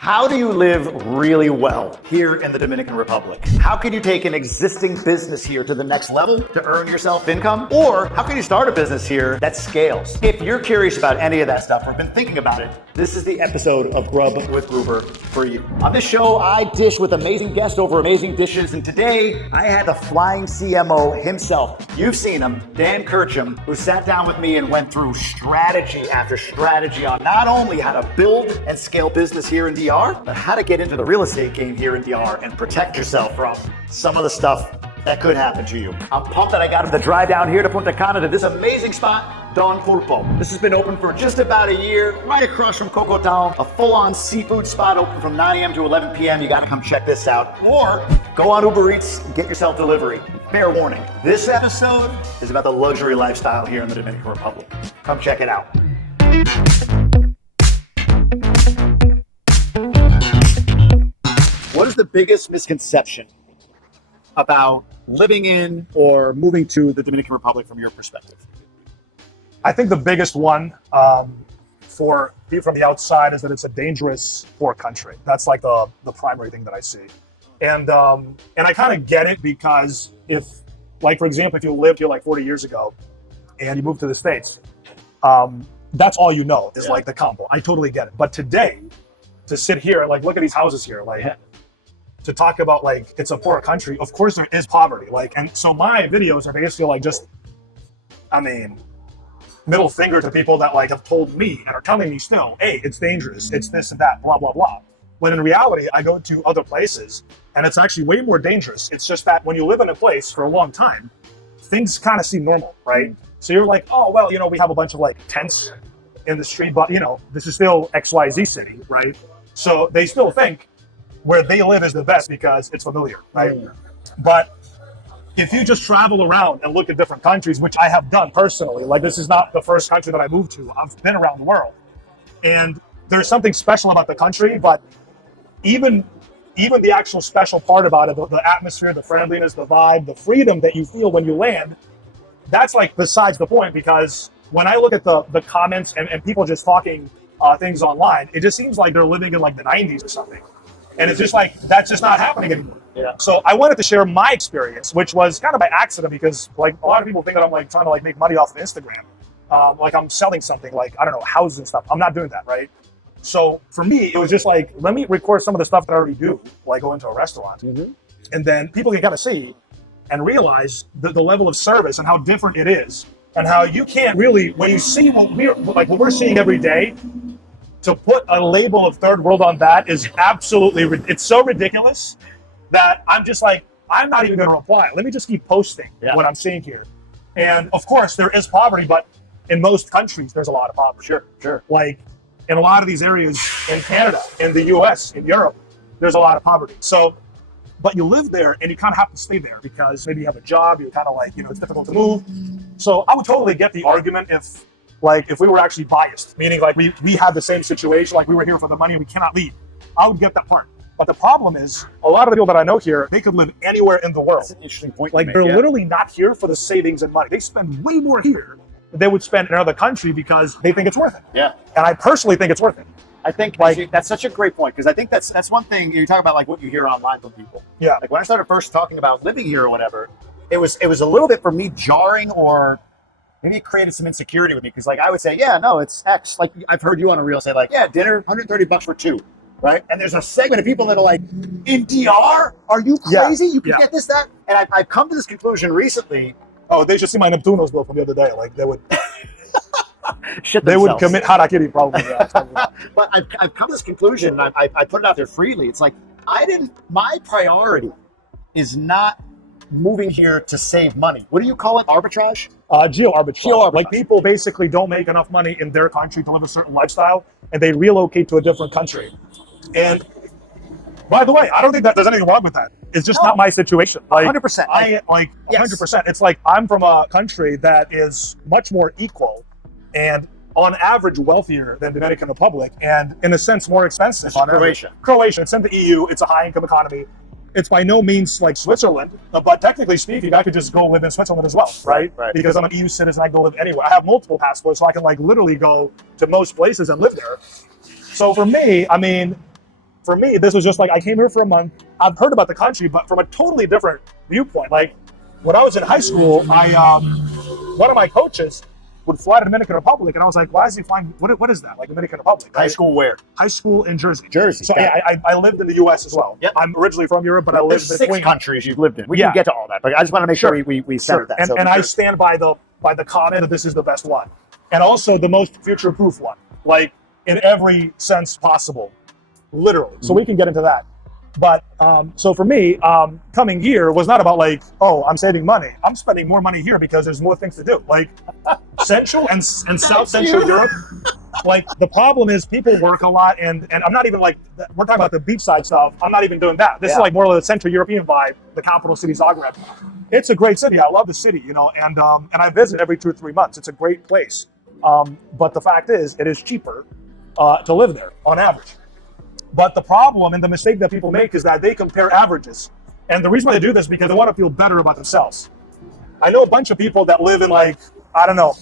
How do you live really well here in the Dominican Republic? How can you take an existing business here to the next level to earn yourself income? Or how can you start a business here that scales? If you're curious about any of that stuff or been thinking about it, this is the episode of Grub with Gruber for you. On this show, I dish with amazing guests over amazing dishes, and today I had the flying CMO himself. You've seen him, Dan Kerchum, who sat down with me and went through strategy after strategy on not only how to build and scale business here in DR, but how to get into the real estate game here in DR and protect yourself from some of the stuff that could happen to you. I'm pumped that I got the drive down here to Punta Cana to this amazing spot, Don Pulpo. This has been open for just about a year, right across from Coco Town, a full-on seafood spot open from 9 a.m. to 11 p.m. You gotta come check this out. Or go on Uber Eats and get yourself delivery. Fair warning, this episode is about the luxury lifestyle here in the Dominican Republic. Come check it out. What is the biggest misconception about living in or moving to the Dominican Republic from your perspective? I think the biggest one for people from the outside is that it's a dangerous, poor country. That's like the primary thing that I see. And I kind of get it because if, like, for example, if you lived here like 40 years ago and you moved to the States, that's all you know is like the combo. I totally get it. But today, to sit here and like look at these houses here, like to talk about like it's a poor country, of course there is poverty. Like, and so my videos are basically like just, I mean, middle finger to people that like have told me and are telling me still, hey, it's dangerous, it's this and that, blah, blah, blah. When in reality, I go to other places and it's actually way more dangerous. It's just that when you live in a place for a long time, things kind of seem normal, right? So you're like, oh, well, you know, we have a bunch of like tents in the street, but you know, this is still XYZ city, right? So they still think where they live is the best because it's familiar, right? But if you just travel around and look at different countries, which I have done personally, like this is not the first country that I moved to, I've been around the world. And there's something special about the country, but even the actual special part about it, the atmosphere, the friendliness, the vibe, the freedom that you feel when you land, that's like besides the point, because when I look at the comments and people just talking things online, it just seems like they're living in like the 90s or something. And it's just like, that's just not happening anymore. Yeah. So I wanted to share my experience, which was kind of by accident because like a lot of people think that I'm like trying to like make money off of Instagram. Like I'm selling something like, I don't know, houses and stuff. I'm not doing that, right? So for me, it was just like, let me record some of the stuff that I already do, like go into a restaurant. And then people can kind of see and realize the level of service and how different it is and how you can't really, when you see what we're seeing every day, to put a label of third world on that is absolutely, it's so ridiculous that I'm just like, I'm not even going to reply. Let me just keep posting what I'm seeing here. And of course there is poverty, but in most countries, there's a lot of poverty. Sure. Like in a lot of these areas in Canada, in the US, in Europe, there's a lot of poverty. So, but you live there and you kind of have to stay there because maybe you have a job, you're kind of like, you know, it's difficult to move. So I would totally get the argument if we were actually biased, meaning like we had the same situation, like we were here for the money and we cannot leave. I would get that part. But the problem is, a lot of the people that I know here, they could live anywhere in the world. That's an interesting point. Like they're literally not here for the savings and money. They spend way more here than they would spend in another country because they think it's worth it. Yeah. And I personally think it's worth it. I think like that's such a great point because I think that's one thing you talk about, like what you hear online from people. Yeah. Like when I started first talking about living here or whatever, it was a little bit for me jarring, or maybe it created some insecurity with me because like I would say, yeah, no, it's X. Like I've heard you on a reel say like, yeah, dinner, $130 for two, right? And there's a segment of people that are like, in DR, are you crazy? You can get this, that? And I've come to this conclusion recently. Oh, they should see my Neptunos bill from the other day. Like they would shit themselves. They would commit harakiri probably. But I've come to this conclusion and I put it out there freely. It's like my priority is not moving here to save money. What do you call it? Arbitrage? Geo arbitrage. Like people basically don't make enough money in their country to live a certain lifestyle and they relocate to a different country. And by the way, I don't think that there's anything wrong with that. It's just not my situation. Like 100%. 100%. It's like I'm from a country that is much more equal and on average wealthier than the Dominican Republic and in a sense more expensive. Croatia. It's in the EU. It's a high income economy. It's by no means like Switzerland, but technically speaking, I could just go live in Switzerland as well, right? Because I'm an EU citizen, I go live anywhere. I have multiple passports, so I can like literally go to most places and live there. So for me, I mean, for me, this was just like, I came here for a month. I've heard about the country, but from a totally different viewpoint. Like when I was in high school, one of my coaches would fly to Dominican Republic, and I was like, why is he flying? What is that? Like Dominican Republic? Right? High school where? High school in Jersey. Jersey. So yeah, I lived in the U.S. as well. Yep. I'm originally from Europe, but I lived There's between 6 countries you've lived in. We can get to all that, but I just want to make sure we centered that. And I stand by the comment that this is the best one, and also the most future-proof one, like in every sense possible, literally. So we can get into that. But so for me, coming here was not about like, oh, I'm saving money. I'm spending more money here because there's more things to do. Like Central and South Central Europe. Like the problem is people work a lot, and I'm not even like, we're talking about the beachside stuff. I'm not even doing that. This is like more of the Central European vibe, the capital city, Zagreb. It's a great city. I love the city, you know, and I visit every 2 or 3 months. It's a great place. But the fact is, it is cheaper to live there on average. But the problem and the mistake that people make is that they compare averages. And the reason why they do this is because they want to feel better about themselves. I know a bunch of people that live in like, I don't know,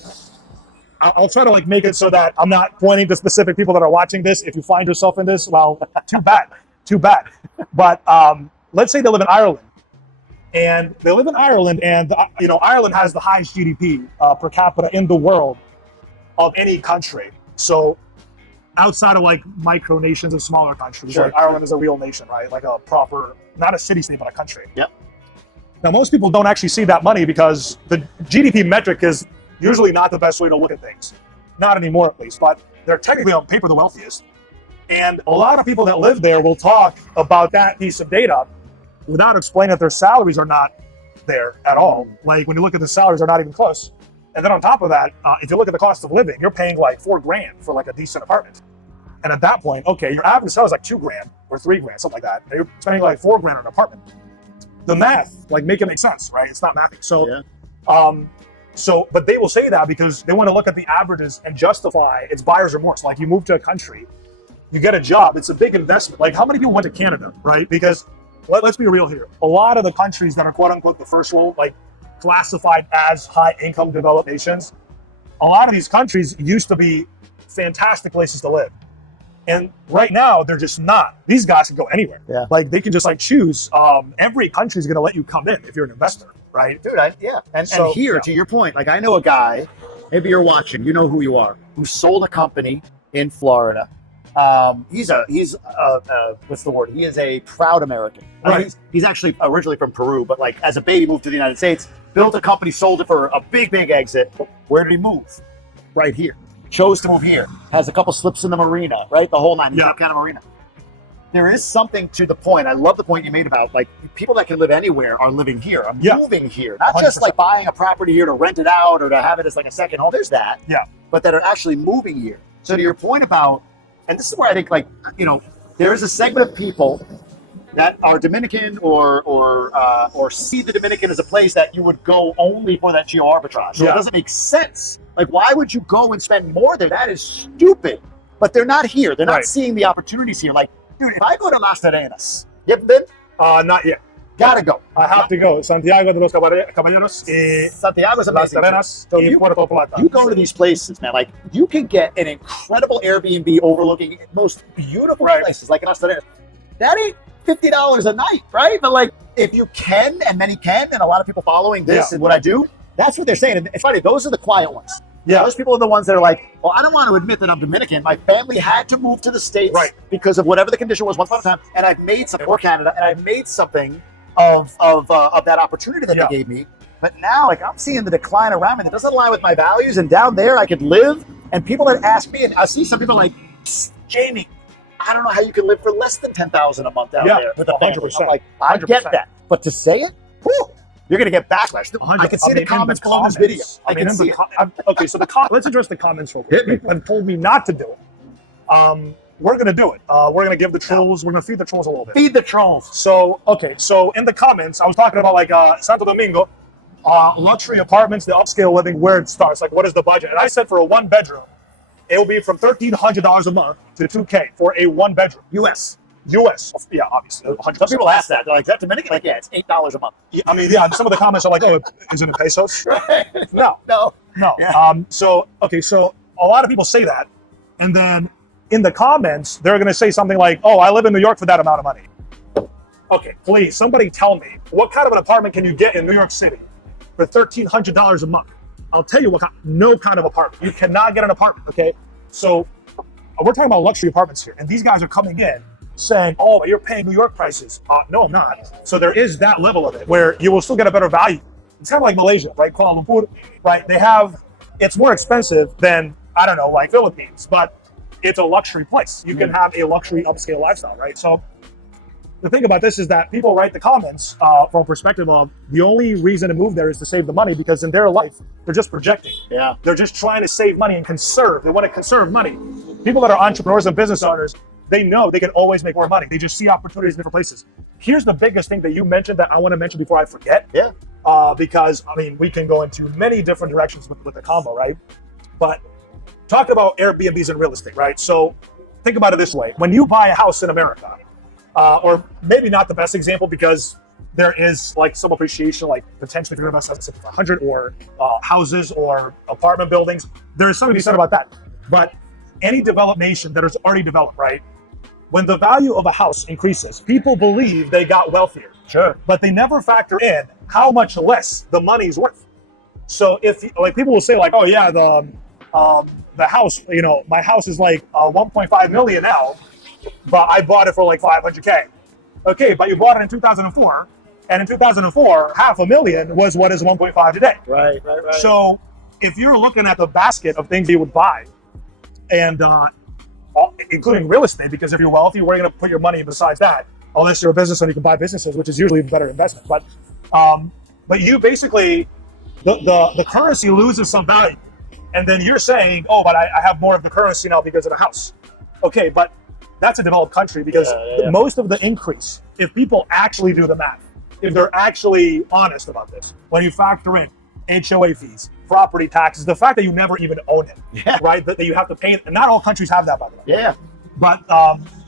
I'll try to like make it so that I'm not pointing to specific people that are watching this. If you find yourself in this, well, too bad. But let's say they live in Ireland. And they live in Ireland, and you know, Ireland has the highest GDP per capita in the world of any country. So outside of like micro nations and smaller countries, like Ireland is a real nation, right? Like a proper, not a city state, but a country. Yep. Now, most people don't actually see that money because the GDP metric is usually not the best way to look at things. Not anymore, at least, but they're technically on paper the wealthiest. And a lot of people that live there will talk about that piece of data without explaining that their salaries are not there at all. Like when you look at the salaries, they're not even close. And then on top of that, if you look at the cost of living, you're paying like $4,000 for like a decent apartment. And at that point, okay, your average salary is like $2,000 or $3,000, something like that. And you're spending like $4,000 on an apartment. The math, like, make it make sense, right? It's not mathing. So, but they will say that because they want to look at the averages and justify its buyer's remorse. Like you move to a country, you get a job, it's a big investment. Like how many people went to Canada, right? Because let's be real here. A lot of the countries that are quote unquote the first world, like classified as high income developed nations, a lot of these countries used to be fantastic places to live. And right now, they're just not. These guys can go anywhere. Yeah. Like they can just like choose. Every country is going to let you come in if you're an investor, right? Dude, and here, to your point, like I know a guy, maybe you're watching, you know who you are, who sold a company in Florida. He's what's the word? He is a proud American. Right. He's actually originally from Peru, but like as a baby moved to the United States, built a company, sold it for a big exit. Where did he move? Right here. Chose to move here. Has a couple slips in the marina, right? The whole nine, Punta Cana Marina. There is something to the point. I love the point you made about like people that can live anywhere are living here. I'm moving here, not 100%. Just like buying a property here to rent it out or to have it as like a second home. There's that. Yeah. But that are actually moving here. So to your point about, and this is where I think like, you know, there is a segment of people that are Dominican or see the Dominican as a place that you would go only for that geo arbitrage. So it doesn't make sense. Like, why would you go and spend more there? That is stupid. But they're not here. They're not seeing the opportunities here. Like, dude, if I go to Las Arenas, you ever been? Not yet. Gotta go. I have to go. Santiago de los Caballeros. Santiago's amazing. Las Arenas. Puerto Plata. You go to these places, man. Like, you can get an incredible Airbnb overlooking most beautiful places, like in Las Arenas. That ain't $50 a night, right? But like, if you can, and many can, and a lot of people following this and what I do, that's what they're saying. And it's funny, those are the quiet ones. Yeah. Those people are the ones that are like, well, I don't want to admit that I'm Dominican. My family had to move to the States because of whatever the condition was once upon a time, and I've made something, or Canada, and I've made something of that opportunity that they gave me. But now, like, I'm seeing the decline around me that doesn't align with my values, and down there I could live, and people that ask me, and I see some people like, Jamie, I don't know how you can live for less than $10,000 a month out there with a family. I'm like, I get that. But to say it, whew, you're going to get backlash. I can see the comments below this video. I can see it. Okay, so let's address the comments real quick. People have told me not to do it. We're going to do it. We're going to give the trolls, we're going to feed the trolls a little bit. Feed the trolls. So, okay, so in the comments, I was talking about like Santo Domingo, luxury apartments, the upscale living, where it starts, like what is the budget? And I said for a 1-bedroom, it will be from $1,300 a month to $2,000 for a 1-bedroom. US. Yeah, obviously. 100%. Some people ask that. They're like, is that Dominican? Like, yeah, it's $8 a month. Yeah, I mean, some of the comments are like, oh, is it in pesos? No. No. Yeah. So a lot of people say that. And then in the comments, they're going to say something like, oh, I live in New York for that amount of money. Okay, please, somebody tell me, what kind of an apartment can you get in New York City for $1,300 a month? I'll tell you no kind of apartment. You cannot get an apartment, okay? So we're talking about luxury apartments here, and these guys are coming in saying, oh, you're paying New York prices. No, I'm not. So there is that level of it where you will still get a better value. It's kind of like Malaysia, right? Kuala Lumpur, right? It's more expensive than, I don't know, like Philippines, but it's a luxury place. You can have a luxury upscale lifestyle, right? So the thing about this is that people write the comments from a perspective of the only reason to move there is to save the money, because in their life, they're just projecting. Yeah. They're just trying to save money and conserve. They want to conserve money. People that are entrepreneurs and business owners, they know they can always make more money. They just see opportunities in different places. Here's the biggest thing that you mentioned that I want to mention before I forget. Yeah. Because, I mean, we can go into many different directions with the combo, right? But talk about Airbnbs and real estate, right? So think about it this way. When you buy a house in America, or maybe not the best example because there is like some appreciation, like potentially if you're going to invest in 100 or houses or apartment buildings, there's something to be said about that. But any developed nation that is already developed, right? When the value of a house increases, people believe they got wealthier. Sure. But they never factor in how much less the money's worth. So if like people will say like, oh yeah, the house, you know, my house is like 1.5 million now, but I bought it for like 500K. Okay, but you bought it in 2004, and in 2004, $500,000 was what is 1.5 today. Right. So if you're looking at the basket of things you would buy, and including real estate, because if you're wealthy, where are you going to put your money besides that? Unless you're a business and you can buy businesses, which is usually a better investment. But you basically, the currency loses some value. And then you're saying, oh, but I have more of the currency now because of the house. Okay, but that's a developed country because most of the increase, if people actually do the math, if they're actually honest about this, when you factor in HOA fees, property taxes, the fact that you never even own it, right? That you have to pay it. And not all countries have that, by the way. Yeah. But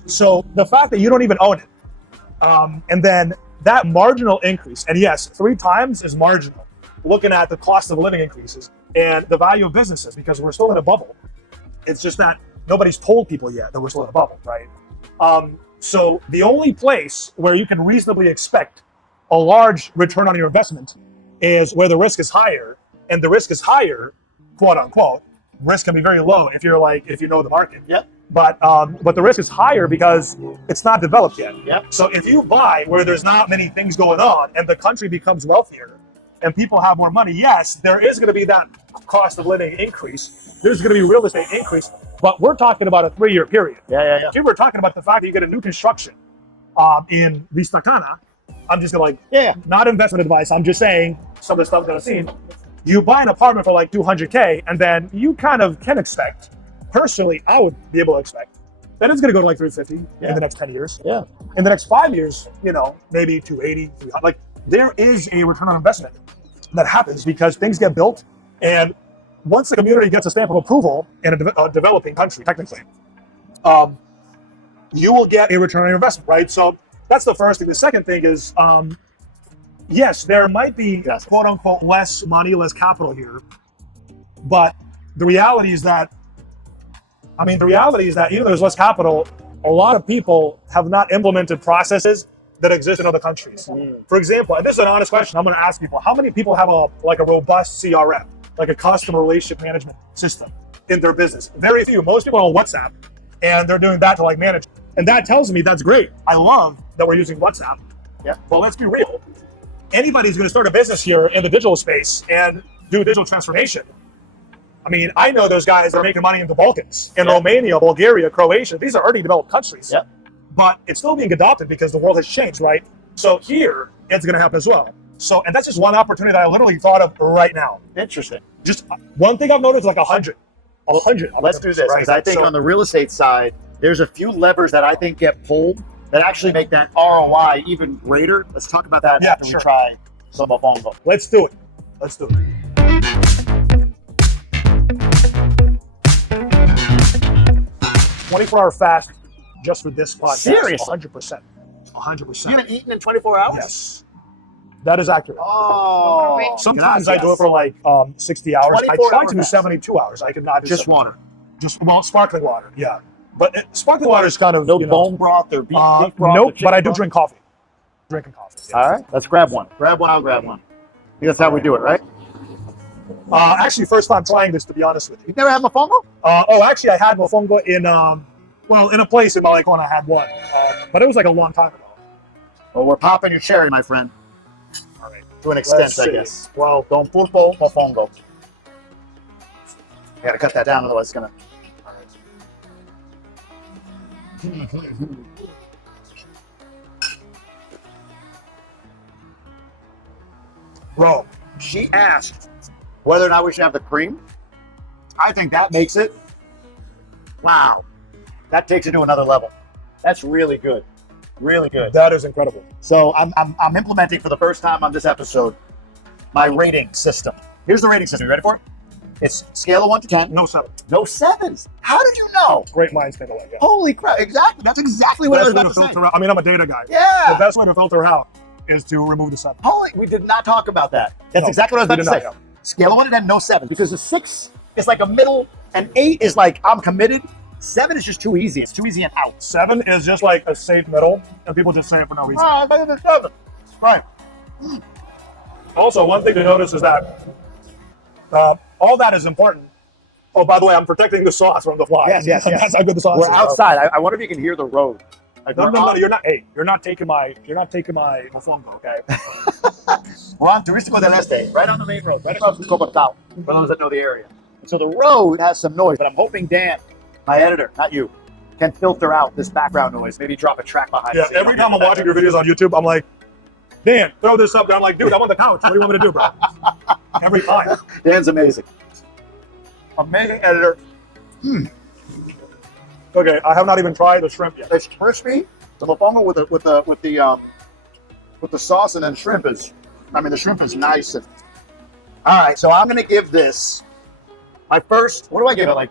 so the fact that you don't even own it, and then that marginal increase, and yes, 3 times is marginal, looking at the cost of living increases and the value of businesses, because we're still in a bubble. It's just that nobody's told people yet that we're still in a bubble, right? So the only place where you can reasonably expect a large return on your investment is where the risk is higher, and the risk is higher, quote unquote. Risk can be very low if you know the market. Yep. But the risk is higher because it's not developed yet. Yep. So if you buy where there's not many things going on and the country becomes wealthier and people have more money, yes, there is going to be that cost of living increase. There's going to be real estate increase, but we're talking about a 3-year period. Yeah. If we're talking about the fact that you get a new construction in Punta Cana, I'm just going to not investment advice. I'm just saying some of the stuff that I've seen. You buy an apartment for like 200K, and then you kind of can expect, personally, I would be able to expect that it's going to go to like 350 in the next 10 years. Yeah. In the next 5 years, maybe 280, 300. Like there is a return on investment that happens because things get built, and once the community gets a stamp of approval in a developing country, technically, you will get a return on your investment, right? So that's the first thing. The second thing is, yes, there might be quote unquote less money, less capital here, but the reality is that even though there's less capital, a lot of people have not implemented processes that exist in other countries. For example, and this is an honest question, I'm going to ask people, how many people have a robust CRM, like a customer relationship management system in their business? Very few. Most people are on WhatsApp, and they're doing that to like manage. And that tells me that's great. I love that we're using WhatsApp. Yeah. But let's be real. Anybody's going to start a business here in the digital space and do digital transformation. I mean, I know those guys that are making money in the Balkans, in Romania, Bulgaria, Croatia. These are already developed countries. Yeah. But it's still being adopted because the world has changed, right? So here, it's going to happen as well. So, and that's just one opportunity that I literally thought of right now. Interesting. Just one thing I've noticed, like 100. Let's do this, because I think on the real estate side, there's a few levers that I think get pulled that actually make that ROI even greater. Let's talk about that after we try some Mofongo. Let's do it. 24-hour fast just for this podcast. Seriously? 100%. You haven't eaten in 24 hours? Yes. That is accurate. Oh. Sometimes I do it for like 60 hours. I try to do 72 hours. I could not do just water. Sparkling water. Yeah. But sparkling water is kind of No bone broth or beef broth? Nope, or but I do broth? drink coffee. Drinking coffee. Yes. All right, let's grab one. Grab one, I'll grab one. I think that's how we do it, right? Actually, first time trying this, to be honest with you. You've never had mofongo? Actually, I had mofongo in in a place in Malecon. I had one, but it was like a long time ago. Well, we're popping your cherry, my friend. All right, To an extent, let's I see. guess. Well, Don Pulpo Mofongo. I gotta cut that down, otherwise it's gonna. All right. Bro, She asked whether or not we should have the cream. I think that makes it. Wow, that takes it to another level. That's really good, really good. that is incredible. So I'm implementing for the first time on this episode my rating system. Here's the rating system. You ready for it? It's scale of 1 to 10. No seven. No sevens. How did you know? Great minds think alike. Yeah. Holy crap! Exactly. That's exactly what I was Best way about to to say. filter out. I mean, I'm a data guy. The Yeah. best way to filter out is to remove the seven. Holy. We did not talk about that. That's No, exactly what I was we about to did say. not, Scale of 1 to 10. No sevens because the 6 is like a middle, and 8 is like I'm committed. 7 is just too easy. It's too easy and out. 7 is just like a safe middle, and people just say it for no reason. Ah, better than 7. Right. Also, one thing to notice is that all that is important. Oh, by the way, I'm protecting the sauce from the flies. Yes. That's how good the sauce We're is. outside. I wonder if you can hear the road. Like, No, we're you're not. Hey, you're not taking my mofongo, okay? We're on Turístico del Este, right on the main road, right across from Cobotao, for those that know the area. And so the road has some noise, but I'm hoping Dan, my editor, not you, can filter out this background noise. Maybe drop a track behind Yeah. it. so you Every don't time I'm hear watching that. your videos on YouTube, I'm like, Dan, throw this up. And I'm like, dude, I'm on the couch. What do you want me to do, bro? Every time. Dan's amazing. Amazing editor. Okay, I have not even tried the shrimp yet. It's crispy. The mofongo with the sauce and then shrimp is. I mean, the shrimp is nice. And, all right, so I'm gonna give this my first. What do I give it? Like,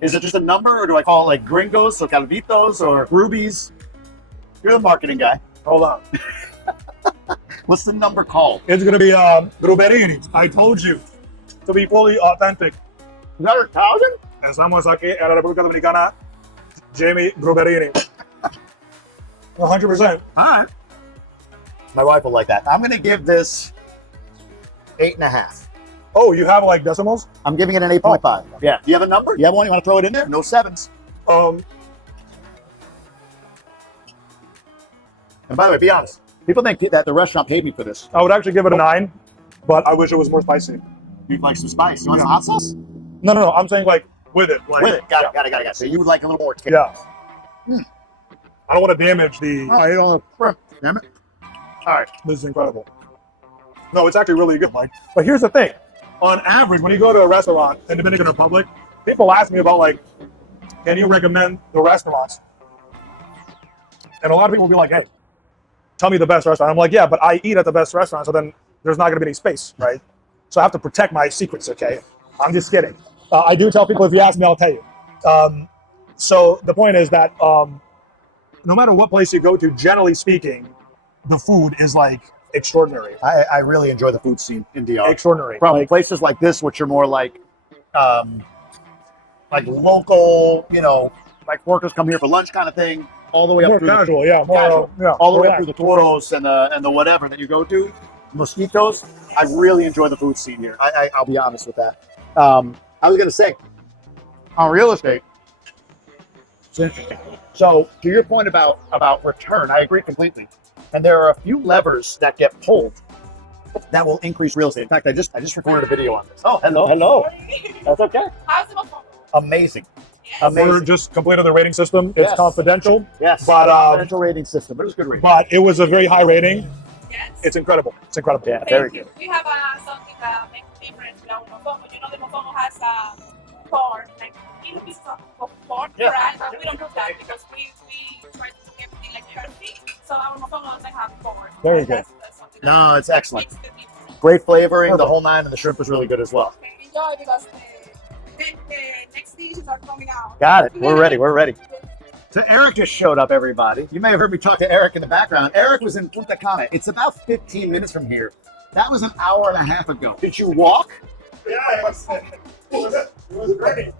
is it just a number, or do I call it like gringos or calvitos or rubies? You're the marketing guy. Hold on. What's the number called? It's gonna be Gruberini. I told you to be fully authentic. Is that Italian? Estamos aquí en la República Dominicana. Jamie Gruberini. 100%. All right. My wife will like that. I'm gonna give this 8.5. Oh, you have like decimals? I'm giving it an 8.5. Yeah. Do you have a number? You have one? You want to throw it in there? No sevens. Um, And by the way, be honest. People think that the restaurant paid me for this. I would actually give it a 9, but I wish it was more spicy. You'd like some spice. You want some hot sauce? No. I'm saying like with it. Like, With it. Got it. So you would like a little more kick. Yeah. I don't want to damage the. Oh, you don't shrimp. Damn it. All right. This is incredible. No, it's actually really good. Like, but here's the thing. On average, when you go to a restaurant in Dominican Republic, people ask me about like, can you recommend the restaurants? And a lot of people will be like, hey, tell me the best restaurant. I'm like, yeah, but I eat at the best restaurant, so then there's not going to be any space, right? So I have to protect my secrets, okay? I'm just kidding. I do tell people, if you ask me, I'll tell you. So the point is that no matter what place you go to, generally speaking, the food is like extraordinary. I really enjoy the food scene in DR. Extraordinary. From Like, places like this, which are more like local, like workers come here for lunch kind of thing, all the way up more through casual, yeah. More, casual. yeah. all the way up relaxed. through the toros and the whatever that you go to, mosquitoes. I really enjoy the food scene here. I'll be honest with that. I was gonna say, on real estate, it's interesting. So to your point about return, I agree completely. And there are a few levers that get pulled that will increase real estate. In fact, I just recorded a video on this. Oh, hello. That's okay. How's the Mofongo? Amazing. Yes. We're Amazing. just completed the rating system. It's Yes. confidential, Yes. But, Confidential rating system, but it was a good rating. but it was a very high rating. Yes. It's incredible. It's incredible. Yeah, Thank very you. good. We have something that makes a difference with our Mofongo. You know, the Mofongo has pork, like little pieces of pork, Yeah. right? But we don't do that because we try to do everything like healthy. So our Mofongo doesn't have pork. Very And good. That's something No, that it's excellent. makes the difference. Great flavoring, the Perfect. whole nine, and the shrimp was really good as well. Okay, enjoy because the next dishes are coming out. Got it. We're ready. So Eric just showed up, everybody. You may have heard me talk to Eric in the background. Eric was in Punta Cana. It's about 15 minutes from here. That was an hour and a half ago. Did you walk? Yeah, it was great.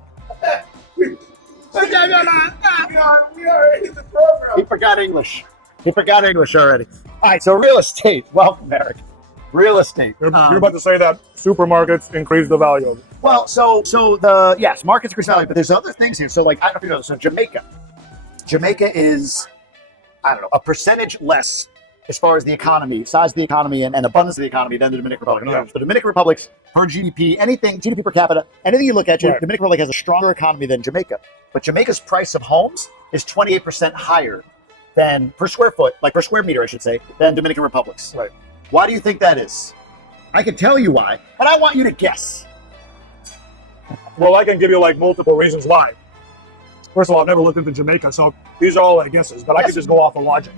We are in the program. He forgot English. He forgot English already. All right, so real estate. Welcome, Eric. Real estate. You're about to say that supermarkets increase the value of it. Well, yes, markets increase value, but there's other things here. So, like, I don't know if you know this. So, Jamaica is, I don't know, a percentage less as far as the economy, size of the economy, and abundance of the economy than the Dominican Republic. Yeah. The Dominican Republic, per GDP, GDP per capita, anything you look at, Right. Dominican Republic has a stronger economy than Jamaica. But Jamaica's price of homes is 28% higher than per square foot, like per square meter, I should say, than Dominican Republic's. Right. Why do you think that is? I can tell you why, but I want you to guess. Well, I can give you like multiple reasons why. First of all, I've never looked into Jamaica, so these are all my guesses, but I could just go off of logic.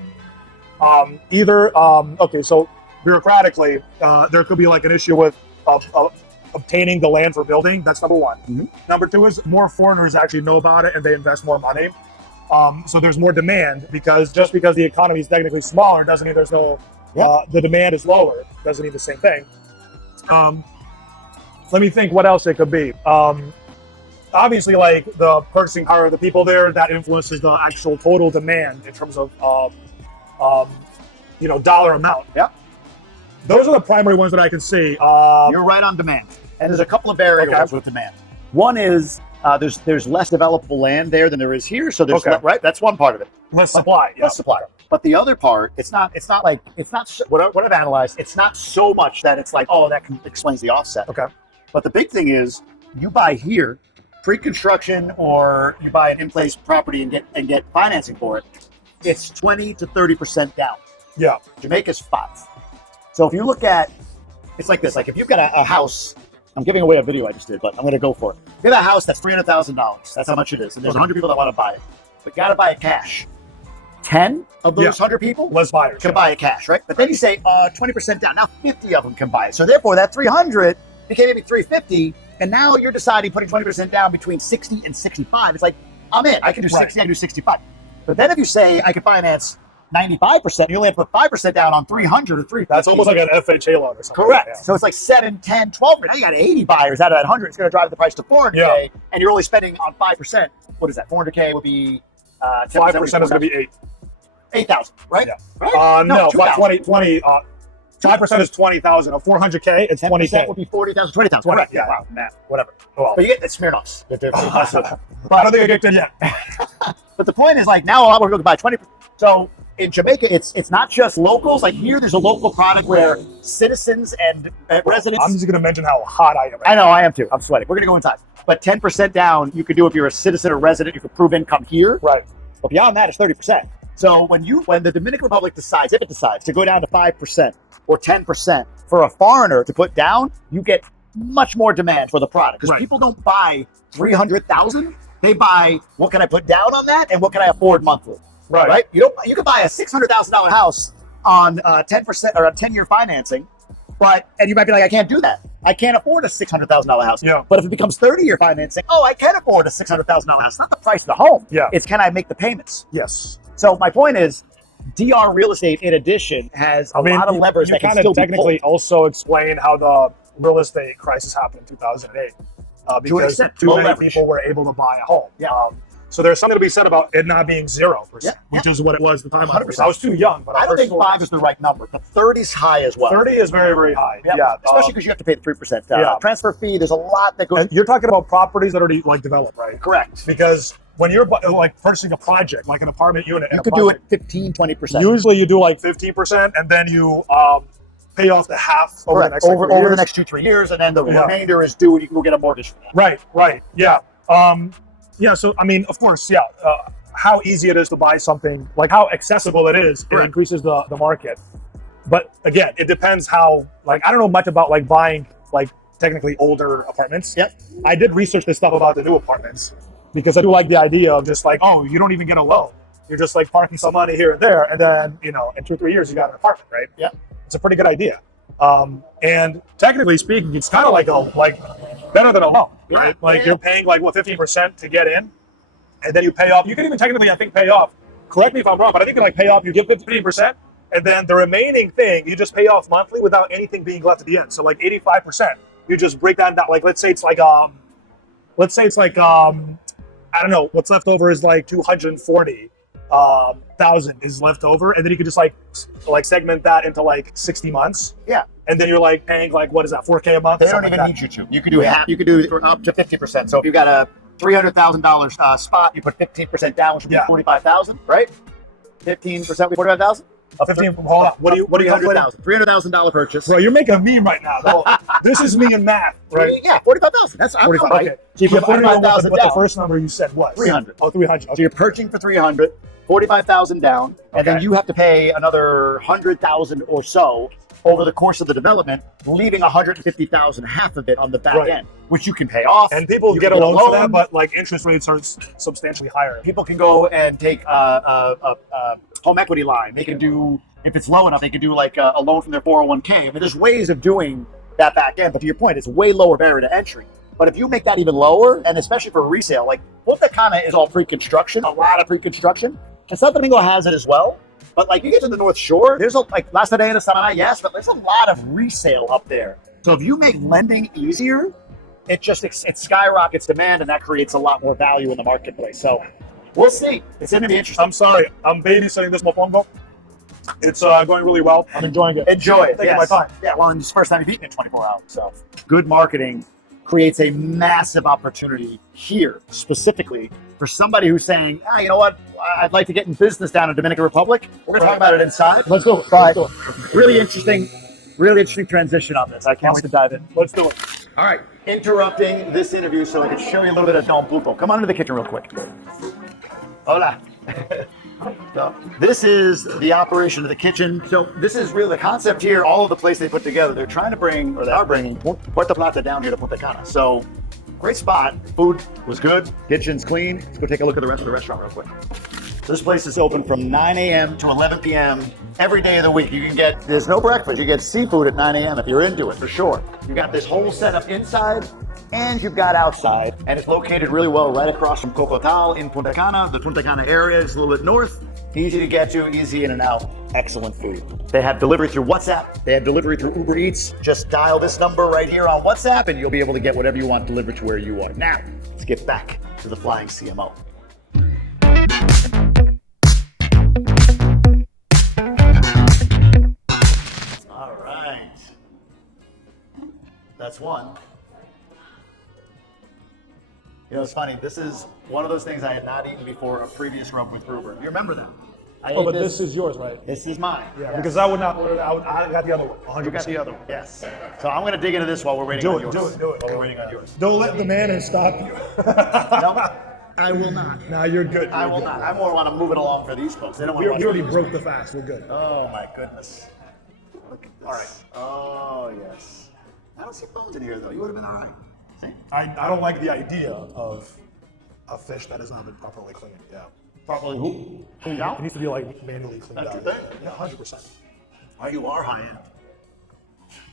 Okay, so bureaucratically, there could be like an issue with obtaining the land for building. That's number one. Mhm. Number two is more foreigners actually know about it and they invest more money. So there's more demand because just because the economy is technically smaller doesn't mean there's no, the demand is lower. Doesn't mean the same thing. Let me think what else it could be. Obviously, like the purchasing power of the people there, that influences the actual total demand in terms of, dollar amount. Yeah. Those are the primary ones that I can see. You're right on demand. And there's a couple of variables with demand. One is there's less developable land there than there is here, so there's right. That's one part of it. Less supply. Less supply. But the other part, it's not what I've analyzed. It's not so much that it's like, oh, that explains the offset. Okay. But the big thing is, you buy here, pre-construction, or you buy an in-place property and get financing for it. It's 20 to 30% down. Yeah. Jamaica's 5. So if you look at, it's like this. Like if you've got a house, I'm giving away a video I just did, but I'm going to go for it. You have a house that's $300,000. That's how much it is. And there's 100 people that want to buy it. But you got to buy it cash. 10 of those 100 people less buyers can buy it cash, right? But then you say 20% down. Now 50 of them can buy it. So therefore, that 300 became maybe 350. And now you're deciding putting 20% down between 60 and 65. It's like, I'm in. I can do 60, I can do 65. But then if you say I can finance 95%, you only have to put 5% down on 300 or 350. That's almost like an FHA loan or something. Correct. Yeah. So it's like 7, 10, 12. Now you got 80 buyers out of that 100. It's going to drive the price to 400K, and you're only spending on 5%. What is that? 400K would be 5% is going to be 8,000, right? Yeah. Right? No, 2,000. 5% is 20,000. A 400K is 20K. would be 40,000, 20,000. 20, Correct. yeah. Wow, math, whatever. Well, But you get the Smirnoffs. I don't think I kicked in yet. But the point is, like, now a lot more people can buy 20%. So in Jamaica, it's not just locals. Like here, there's a local product where citizens and residents. I'm just going to mention how hot I am. I know, I am too. I'm sweating. We're going to go inside. But 10% down, you could do if you're a citizen or resident. You could prove income here. Right. But beyond that, it's 30%. So when the Dominican Republic decides, if it decides to go down to 5% or 10% for a foreigner to put down, you get much more demand for the product because people don't buy 300,000. They buy, what can I put down on that, and what can I afford monthly? Right. You can buy a $600,000 house on 10% or a 10-year financing, and you might be like, I can't do that. I can't afford a $600,000 house. Yeah. But if it becomes 30-year financing, I can afford a $600,000 house. It's not the price of the home. Yeah. It's can I make the payments? Yes. So my point is, DR real estate, in addition, has a lot of levers that can still be technically pulled. also explain how the real estate crisis happened in 2008. Because too many people were able to buy a home. Yeah. So there's something to be said about it not being 0%, which is what it was at the time. 100%. I was too young, but I don't think 5 is the right number, but 30 is high as well. 30 is very, very high. Yeah. Especially because you have to pay the 3% transfer fee. There's a lot that goes. And you're talking about properties that are already like developed, right? Correct. Because when you're like purchasing a project, like an apartment unit, you could do it 15, 20%. Usually you do like 15%, and then you pay off the half over the next over the next 2-3 years, and then the remainder is due, and you can go get a mortgage for that. Right. Yeah. So I mean, of course, how easy it is to buy something, like how accessible it is, it increases the market. But again, it depends how, like, I don't know much about like buying like technically older apartments. Yep. I did research this stuff about the new apartments because I do like the idea of just like, you don't even get a loan. You're just like parking some money here and there, and then, in 2-3 years you got an apartment, right? Yeah. It's a pretty good idea. And technically speaking, it's kind of like better than a loan, right? You're paying 15% to get in, and then you pay off. You can even technically, I think, pay off. Correct me if I'm wrong, but I think you pay off. You give 15%, and then the remaining thing you just pay off monthly without anything being left at the end. So 85%, you just break that down. Let's say it's like I don't know, what's left over is like 240,000 is left over, and then you could just like segment that into like 60 months. Yeah. And then you're like paying like, what is that, 4K a month? They don't even need you to. You could do half. You could do for up to 50%. So if you got a $300,000 spot, you put 15% down, which would be 45,000, right? 15% would be 45,000. 15. Hold on. What do you calculate? $300,000 purchase. Bro, you're making a meme right now. Though. This is me in math, right? Yeah, 45,000. That's 45. right. Okay. So you put 45,000 But down. the first number you said was 300. Oh, 300. Okay. So you're purchasing for 300, 45,000 down, and then Okay. you have to pay another 100,000 or so over the course of the development, leaving 150,000, half of it on the back end, which you can pay off. And people You get can a loan for that, but like interest rates are substantially higher. people can go and take a home equity line. They can do, if it's low enough, they can do like a loan from their 401k. I mean, there's ways of doing that back end, but to your point, it's way lower barrier to entry. But if you make that even lower, and especially for resale, like Punta Cana is all pre-construction, a lot of pre-construction, and Santo Domingo has it as well. But like you get to the North Shore, there's like La Sedena, Samana, yes, but there's a lot of resale up there. So if you make lending easier, it skyrockets demand, and that creates a lot more value in the marketplace. So we'll see. It's going to be interesting. I'm sorry. I'm babysitting this Mofongo. It's going really well. I'm enjoying it. Enjoy it. Taking my time. Yeah, well, and it's the first time you've eaten in 24 hours. So good marketing creates a massive opportunity here, specifically for somebody who's saying, you know what, I'd like to get in business down in Dominican Republic. We're going to talk about it inside. Let's go. Let's do it. Really interesting transition on this. I can't wait to dive in. Let's do it. All right, interrupting this interview so I can show you a little bit of Don Pulpo. Come on into the kitchen real quick. Hola. So this is the operation of the kitchen. So this is really the concept here. All of the place they put together. They're trying to bring, or they are bringing, Puerto Plata down here to Punta Cana. So great spot. Food was good. Kitchen's clean. Let's go take a look at the rest of the restaurant real quick. This place is open from 9 a.m. to 11 p.m. every day of the week. You can get, there's no breakfast. You get seafood at 9 a.m. if you're into it, for sure. You got this whole setup inside, and you've got outside, and it's located really well right across from Cocotal in Punta Cana. The Punta Cana area is a little bit north. Easy to get to, easy in and out. Excellent food. They have delivery through WhatsApp. They have delivery through Uber Eats. Just dial this number right here on WhatsApp, and you'll be able to get whatever you want delivered to where you are. Now, let's get back to the flying CMO. All right. That's one. You know, it's funny. This is one of those things I had not eaten before a previous rub with Gruber. You remember that? But this is yours, right? This is mine. Yeah, yes. because I would not order that. I got the other one. 100%. You got the other one. Yes. So I'm going to dig into this while we're waiting on yours. Do it. While we're waiting on yours. Don't let the man stop you. No, I will not. Nah, you're good. I will not. I more want to move it along for these folks. They don't want You to. already broke the fast. We're good. Oh my goodness. Look at this. All right. Oh yes. I don't see bones in here though. You would have been all right. See? I don't like the idea of a fish that has not been properly cleaned. Yeah. Properly who? Cleaned out? It needs to be like manually cleaned That's out. your thing? Yeah, 100%. Oh, you are high end.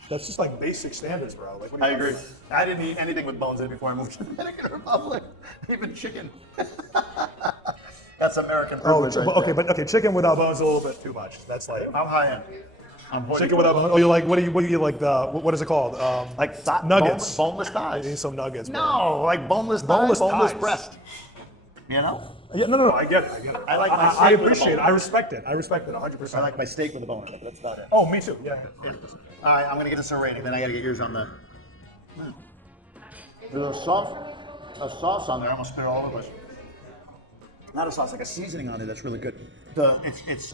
That's just like basic standards, bro. Like, what are I you agree. talking I didn't eat anything with bones in before I moved to the Dominican Republic. Even chicken. That's American privilege. about? Okay, chicken without bones is a little bit too much. That's like I'm high end. I'm chicken without bones. Oh, you like what do you like the what is it called? like nuggets. boneless I thighs. need some nuggets. Bro. No, like boneless Boneless thighs, boneless thighs. breast. You know? Yeah, no, I get it. I like my I steak with a appreciate it. bone. I respect it. 100%. I like my steak with a bone in it, but that's about it. Oh, me too. Yeah. All right, I'm gonna get this a rating. Then I gotta get yours on the. There's a sauce on there. I almost spit it all over the place. Not a sauce, like a seasoning on it. That's really good. It's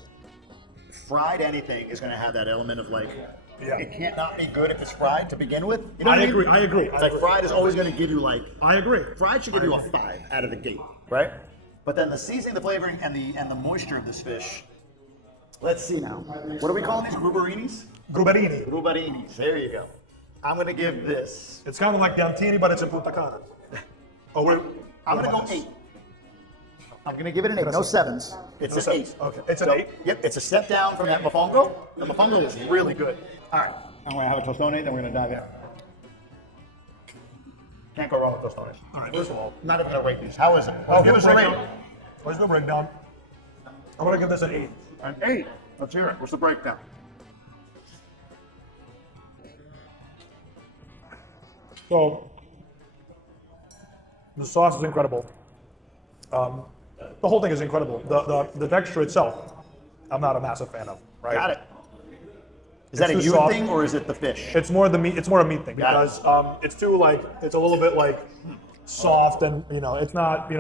fried. Anything is gonna have that element of like. Yeah. It can't not be good if it's fried to begin with. You know what I mean? agree. It's like fried is always gonna give you like. I agree. Fried should give you a 5 out of the gate, right? But then the seasoning, the flavoring, and the moisture of this fish. Let's see now. What are we calling these? Gruberinis? Gruberini. Gruberinis. There you go. I'm gonna give this. It's kind of like Dantini, but it's in Punta Cana. Oh, I'm gonna go 8. I'm gonna give it an 8. No 7s. It's No an 8. sevens. Okay. It's an 8? Yep. It's a step down from that Mofongo. The Mofongo is really good. All right. I'm gonna have a tostone, then we're gonna dive in. Can't go wrong with tostones. All right, first of all, Not even gonna rate these. How is it? Oh, give us a rating. Where's the breakdown? I'm gonna give this an 8. An 8. Let's hear it. What's the breakdown? So, the sauce is incredible. The whole thing is incredible. The texture itself, I'm not a massive fan of. Right? Got it. Is that a too you soft. thing or is it the fish? It's more the meat. It's more a meat thing because it's too like it's a little bit like soft and it's not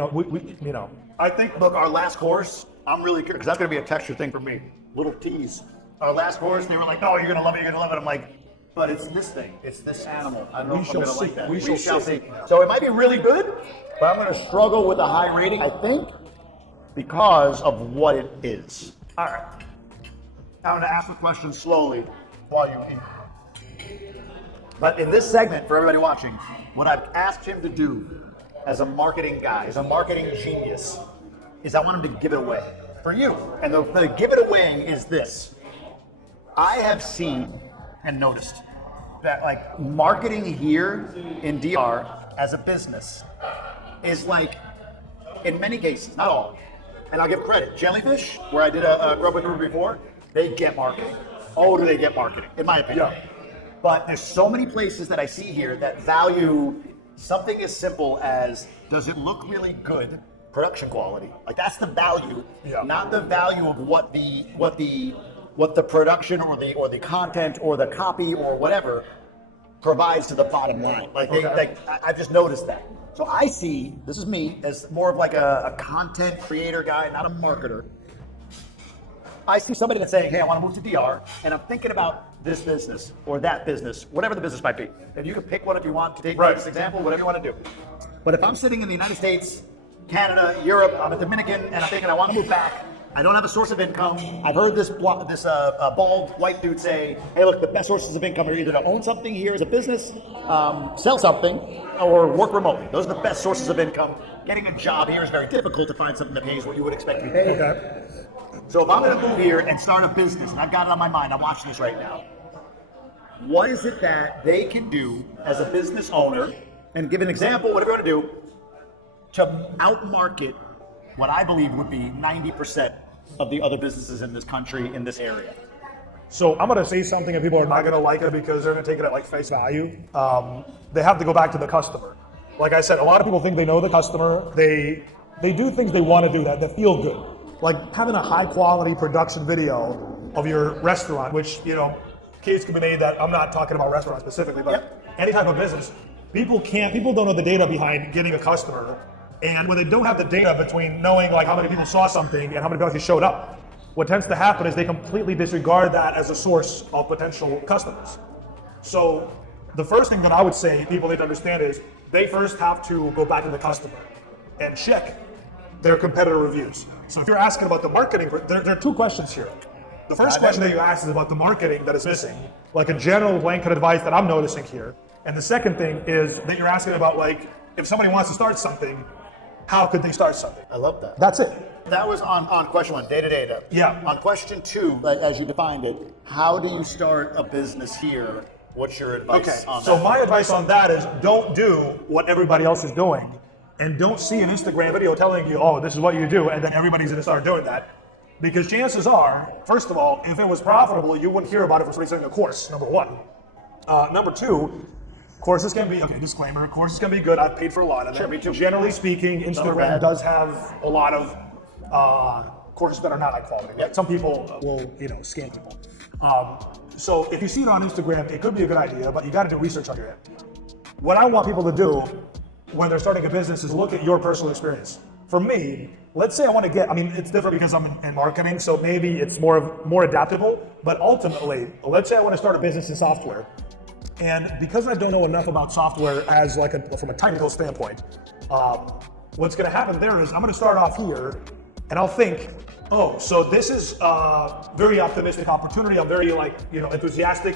I think, look, our last course, I'm really curious, because that's going to be a texture thing for me. Little tease. Our last course, they were like, oh, you're going to love it, you're going to love it. I'm like, but it's this thing. It's this animal. I don't know if I'm going to like that. We shall see. So it might be really good, but I'm going to struggle with a high rating, I think, because of what it is. All right. I'm going to ask the question slowly while you eat. But in this segment, for everybody watching, what I've asked him to do as a marketing guy, as a marketing genius, is I want him to give it away for you. And the give it away is this. I have seen and noticed that like marketing here in DR as a business is like, in many cases, not all, and I'll give credit, Jellyfish, where I did a Grub with Gruber before, they get marketing. Oh, do they get marketing, in my opinion. Yeah. But there's so many places that I see here that value something as simple as, does it look really good? Production quality. Like that's the value, not the value of what the production or the content or the copy or whatever provides to the bottom line. Like I've just noticed that. So I see, this is me, as more of like a content creator guy, not a marketer. I see somebody that's saying, hey, I want to move to DR, and I'm thinking about this business or that business, whatever the business might be. And you can pick one if you want to take this example, whatever you want to do. But if I'm sitting in the United States, Canada, Europe, I'm a Dominican, and I'm thinking I want to move back, I don't have a source of income. I've heard this bald white dude say, hey, look, the best sources of income are either to own something here as a business, sell something, or work remotely. Those are the best sources of income. Getting a job here is very difficult to find something that pays what you would expect to be paid. Okay. So if I'm going to move here and start a business, and I've got it on my mind, I'm watching this right now, what is it that they can do as a business owner, and give an example, whatever you want to do, to outmarket what I believe would be 90% of the other businesses in this country, in this area? So I'm going to say something and people are not going to like it because they're going to take it at like face value. They have to go back to the customer. Like I said, a lot of people think they know the customer. They do things they want to do that feel good. Like having a high quality production video of your restaurant, which, case can be made that I'm not talking about restaurants specifically, but any type of business. People don't know the data behind getting a customer. And when they don't have the data between knowing like how many people saw something and how many people actually showed up, what tends to happen is they completely disregard that as a source of potential customers. So the first thing that I would say people need to understand is they first have to go back to the customer and check their competitor reviews. So if you're asking about the marketing, there are two questions here. The first question that you asked is about the marketing that is missing, like a general blanket advice that I'm noticing here. And the second thing is that you're asking about like, if somebody wants to start something, how could they start something? I love that. That's it. That was on question one, data data. Yeah. On question two, as you defined it, how do you start a business here? What's your advice on that? So my advice on that is don't do what everybody else is doing. And don't see an Instagram video telling you, oh, this is what you do, and then everybody's gonna start doing that. Because chances are, first of all, if it was profitable, you wouldn't hear about it from somebody selling a course, number one. Number two, courses can be, disclaimer, courses can be good. I've paid for a lot of them. Sure, me too. Generally speaking, Instagram does have a lot of courses that are not high quality. Like some people will, scam people. So if you see it on Instagram, it could be a good idea, but you gotta do research on your end. What I want people to do when they're starting a business is look at your personal experience. For me, let's say I want to get, it's different because I'm in marketing, so maybe it's more adaptable, but ultimately, let's say I want to start a business in software. And because I don't know enough about software as from a technical standpoint, what's going to happen there is I'm going to start off here and I'll think, oh, so this is a very optimistic opportunity. I'm very enthusiastic.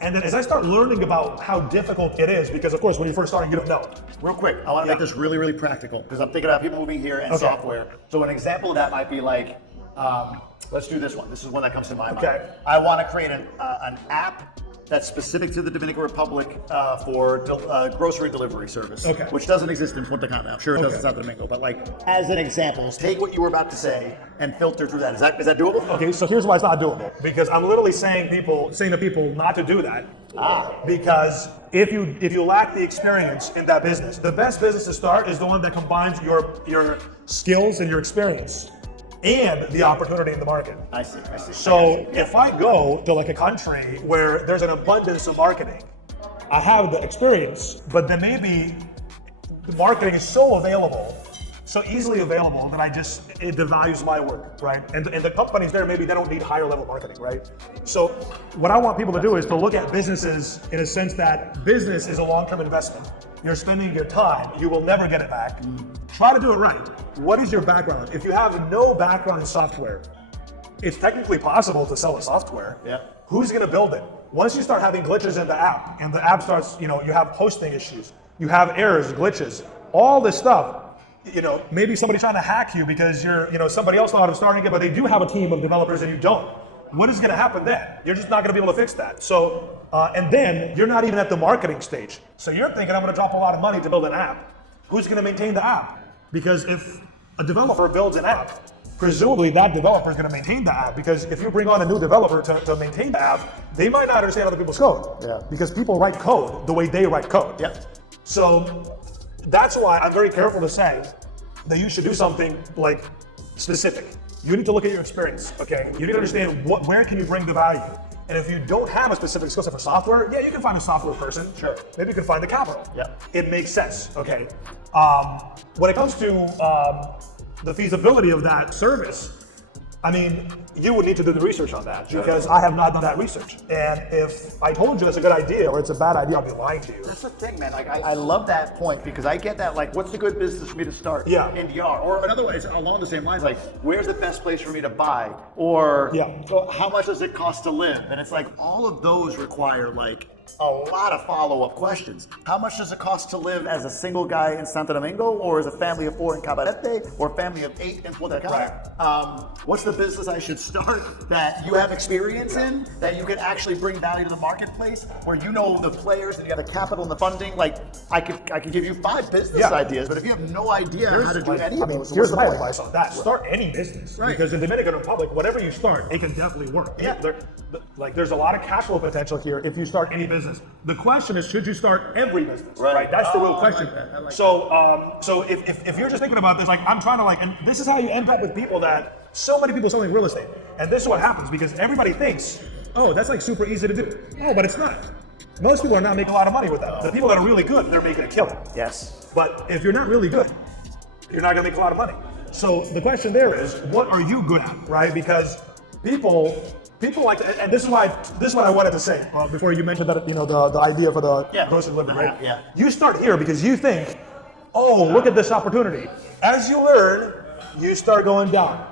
And then as I start learning about how difficult it is, because of course, when you're first starting, you don't know. Real quick, I want to make this really, really practical because I'm thinking about people moving here and software. So an example of that might be let's do this one. This is one that comes to my mind. I want to create an app that's specific to the Dominican Republic for grocery delivery service, Okay. which doesn't exist in Punta Cana. I'm sure it does in Santo Domingo, but like as an example, take what you were about to say and filter through that. Is that doable? Okay, so here's why it's not doable. Because I'm literally saying to people not to do that. Because if you lack the experience in that business, the best business to start is the one that combines your skills and your experience and the opportunity in the market. I see. So if I go to like a country where there's an abundance of marketing, I have the experience, but then maybe the marketing is so available, so easily available that it devalues my work, right? And the companies there, maybe they don't need higher level marketing, right? So what I want people to do is to look at businesses in a sense that business is a long-term investment. You're spending your time, you will never get it back. Try to do it right. What is your background? If you have no background in software, it's technically possible to sell a software. Yeah. Who's gonna build it? Once you start having glitches in the app, and the app starts, you have hosting issues, you have errors, glitches, all this stuff, maybe somebody's trying to hack you because somebody else thought of starting it, but they do have a team of developers and you don't. What is gonna happen then? You're just not gonna be able to fix that. So, and then you're not even at the marketing stage. So you're thinking, I'm gonna drop a lot of money to build an app. Who's gonna maintain the app? Because if a developer builds an app, presumably that developer is gonna maintain the app, because if you bring on a new developer to maintain the app, they might not understand other people's code. Yeah. Because people write code the way they write code. Yeah. So that's why I'm very careful to say that you should do something like specific. You need to look at your experience, okay? You need to understand where can you bring the value. And if you don't have a specific skill set for software, yeah, you can find a software person. Sure. Maybe you can find the capital. Yeah. It makes sense, okay? When it comes to the feasibility of that service, I mean, you would need to do the research on that, because I have not done that research. And if I told you that's a good idea or it's a bad idea, I'll be lying to you. That's the thing, man. Like, I love that point, because I get that. Like, what's a good business for me to start? Yeah. In DR, or in other ways along the same lines. Like, where's the best place for me to buy? Or how much does it cost to live? And it's like all of those require like a lot of follow-up questions. How much does it cost to live as a single guy in Santo Domingo, or as a family of 4 in Cabarete, or a family of 8 in Punta Cana? What's the business I should start that you have experience in, that you can actually bring value to the marketplace, where you know the players and you have the capital and the funding? Like, I could give you 5 business ideas, but if you have no idea how to do any of those, here's my advice on that. Start any business. Right. Because in the Dominican Republic, whatever you start, it can definitely work. Yeah. There's a lot of cash flow potential here if you start any business. The question is, should you start every business? Right. That's the real question. I like so if you're just thinking about this, like I'm trying to and this is how you end up with people that so many people selling real estate. And this is what happens, because everybody thinks, oh, that's like super easy to do. No, but it's not. Most people are not making a lot of money with that. The people that are really good, they're making a killing. Yes. But if you're not really good, you're not gonna make a lot of money. So the question there is, what are you good at, right? Because people like to, and this is what I wanted to say before you mentioned that, the idea for the grocery delivery, right? Yeah. You start here because you think, oh, look at this opportunity. As you learn, you start going down.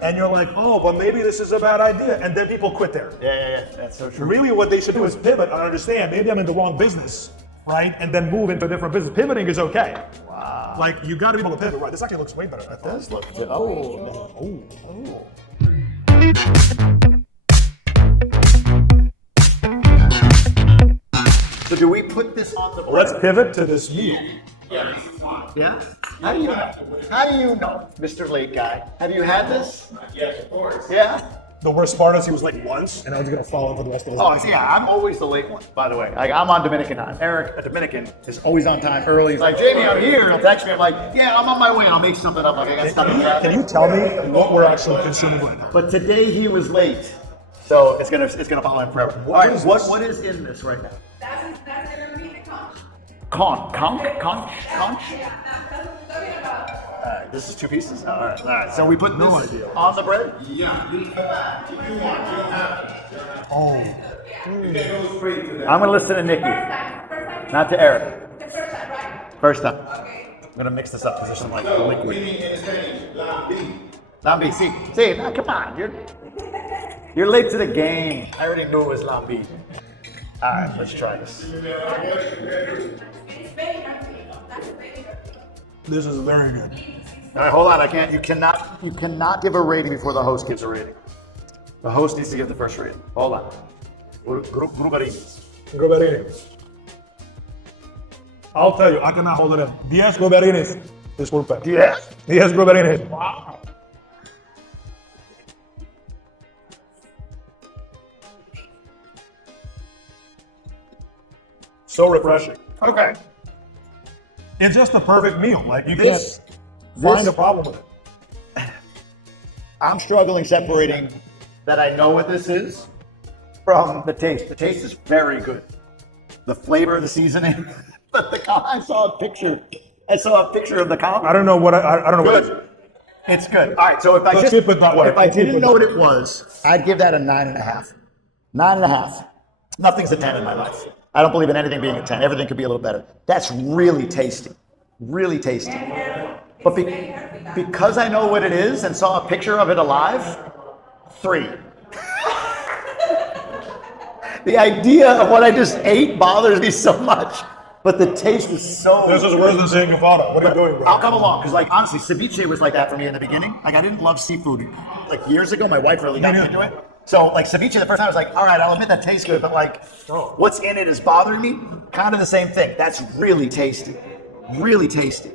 And you're like, oh, but maybe this is a bad idea. And then people quit there. Yeah. That's so true. Really what they should do is pivot and understand, maybe I'm in the wrong business, right? And then move into a different business. Pivoting is okay. Wow. Like, you gotta be able to pivot, right? This actually looks way better. It does look good. So do we put this on the board? Let's pivot to this meal. Yeah? How do you know, Mr. Late Guy? Have you had this? Yes, of course. Yeah? The worst part is he was late once, and I was gonna follow him for the rest of his Oh, life. yeah, I'm always the late one, by the way. Like, I'm on Dominican time. Eric, a Dominican, is always on time early. He's like, Jamie, I'm here. He'll text me. I'm like, yeah, I'm on my way. And I'll make something up. Like, I got stuck in traffic. Can you tell me what we're actually consuming right now? But today he was late. So it's gonna follow him forever. All right, what is in this right now? That's gonna be the conch. Conch? Yeah, that's what we're talking about. Alright, this is 2 pieces. Alright. So we put this on the bread? Yeah, you have. If you want, you have. Oh. You can go straight to that. I'm gonna listen to Nikki, First time. not to Eric. The first time, right? First time. Okay. I'm gonna mix this up because there's some like No, liquid. meaning in Spanish, lambi. Lambi, see, now, come on, you're late to the game. I already knew it was lambi. Alright, let's try this. It's very healthy. That's very healthy. This is very good. Alright, hold on, you cannot give a rating before the host gives a rating. The host needs to give the first rating. Hold on. Gruberini. Gruberini. I'll tell you, I cannot hold it in. 10 Gruberinis. Disculpe. 10 Gruberinis. Wow. So refreshing. Okay. It's just the perfect meal. Like you can't find a problem with it. I'm struggling separating that I know what this is from the taste. The taste is very good. The flavor, the seasoning. But I saw a picture. I saw a picture of the column. I don't know what I don't know what it is. Good. It's good. All right. So if I Let's keep it that way. if I didn't know what it was, I'd give that a 9.5. 9.5. Nothing's a 10 in my life. I don't believe in anything being a 10. Everything could be a little better. That's really tasty. Really tasty. But because I know what it is and saw a picture of it alive, 3. The idea of what I just ate bothers me so much, but the taste is so. This is worse than saying Gavada. What are you doing, bro? I'll come along, because like honestly, ceviche was like that for me in the beginning. Like I didn't love seafood. Like years ago, my wife really got me into it. So like ceviche, the first time I was like, all right, I'll admit that tastes good, but like what's in it is bothering me. Kind of the same thing. That's really tasty. Really tasty.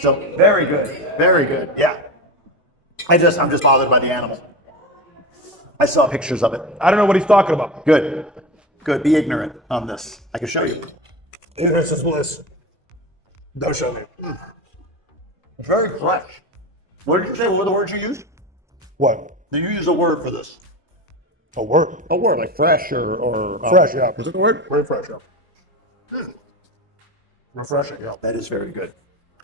So very good. Very good. Yeah. I'm just bothered by the animal. I saw pictures of it. I don't know what he's talking about. Good. Good. Be ignorant on this. I can show you. Ignorance is bliss. Don't show me. Very fresh. What did you say? What were the words you used? What? Did you use a word for this? A word. A word like fresh or Fresh, yeah. Is it the word? Very fresh, yeah. Refreshing, yeah. That is very good.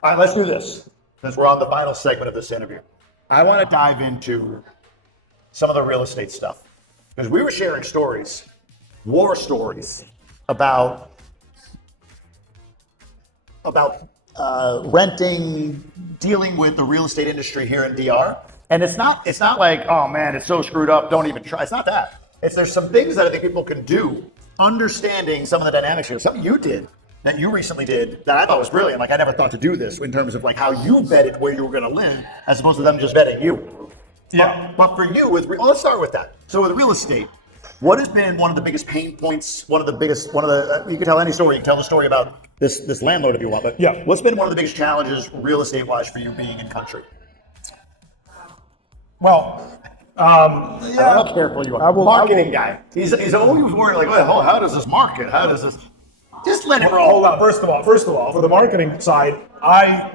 All right, let's do this. Since we're on the final segment of this interview, I want to dive into some of the real estate stuff, because we were sharing stories, war stories about renting, dealing with the real estate industry here in DR. And it's not like, oh man, it's so screwed up, don't even try. It's not that. There's some things that I think people can do, understanding some of the dynamics here. Something you did, that you recently did, that I thought was brilliant. Like I never thought to do this in terms of like how you vetted where you were gonna live, as opposed to them just vetting you. Yeah. But for you, let's start with that. So with real estate, what has been one of the biggest pain points, you can tell any story, you can tell the story about this landlord if you want, but yeah. What's been one of the biggest challenges real estate-wise for you being in country? Well, I don't know how careful you are. Marketing guy. He's always worried, like, well, how does this market? How does this? Just let it roll. Hold on. First of all, for the marketing side, I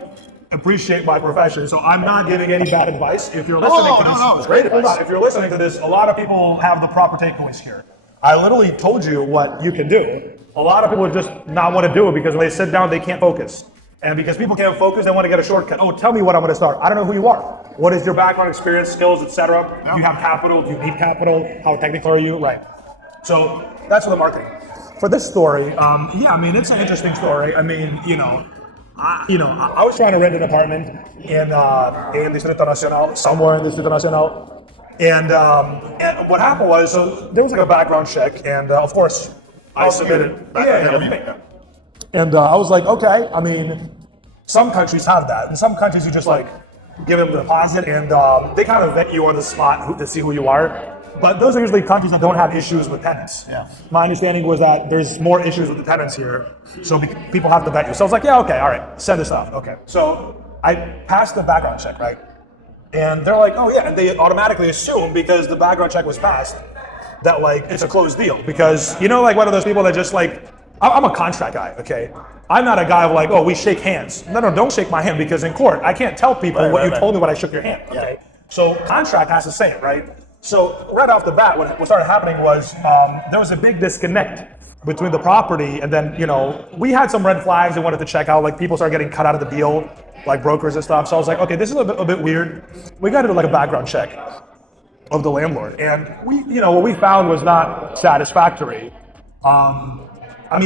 appreciate my profession, so I'm not giving any bad advice. If you're listening to this, no, it's great advice. Hold on. If you're listening to this, a lot of people have the proper takeaways here. I literally told you what you can do. A lot of people just not want to do it because when they sit down, they can't focus. And because people can't focus, they want to get a shortcut. Oh, tell me what I'm going to start. I don't know who you are. What is your background, experience, skills, etc.? Do you have capital? Do you need capital? How technical are you? Right. So that's for the marketing. For this story, it's an interesting story. I was trying to rent an apartment in Distrito Nacional, somewhere in Distrito Nacional. And what happened was, so there was like a background check, and of course, I submitted. And I was like, okay, some countries have that. In some countries, you just like give them the deposit, and they kind of vet you on the spot to see who you are. But those are usually countries that don't have issues with tenants. Yeah. My understanding was that there's more issues with the tenants here, so people have to vet you. So I was like, yeah, okay, all right, send this off. Okay. So I passed the background check, right? And they're like, oh yeah, and they automatically assume because the background check was passed that like it's a closed deal. Because like one of those people that just like, I'm a contract guy, okay? I'm not a guy of like, oh, we shake hands. No, don't shake my hand, because in court, I can't tell people what you told me when I shook your hand, okay? So contract has to say it, right? So right off the bat, what started happening was there was a big disconnect between the property and then, we had some red flags and wanted to check out, like people started getting cut out of the deal, like brokers and stuff. So I was like, okay, this is a bit weird. We got to do like a background check of the landlord. And what we found was not satisfactory. I'm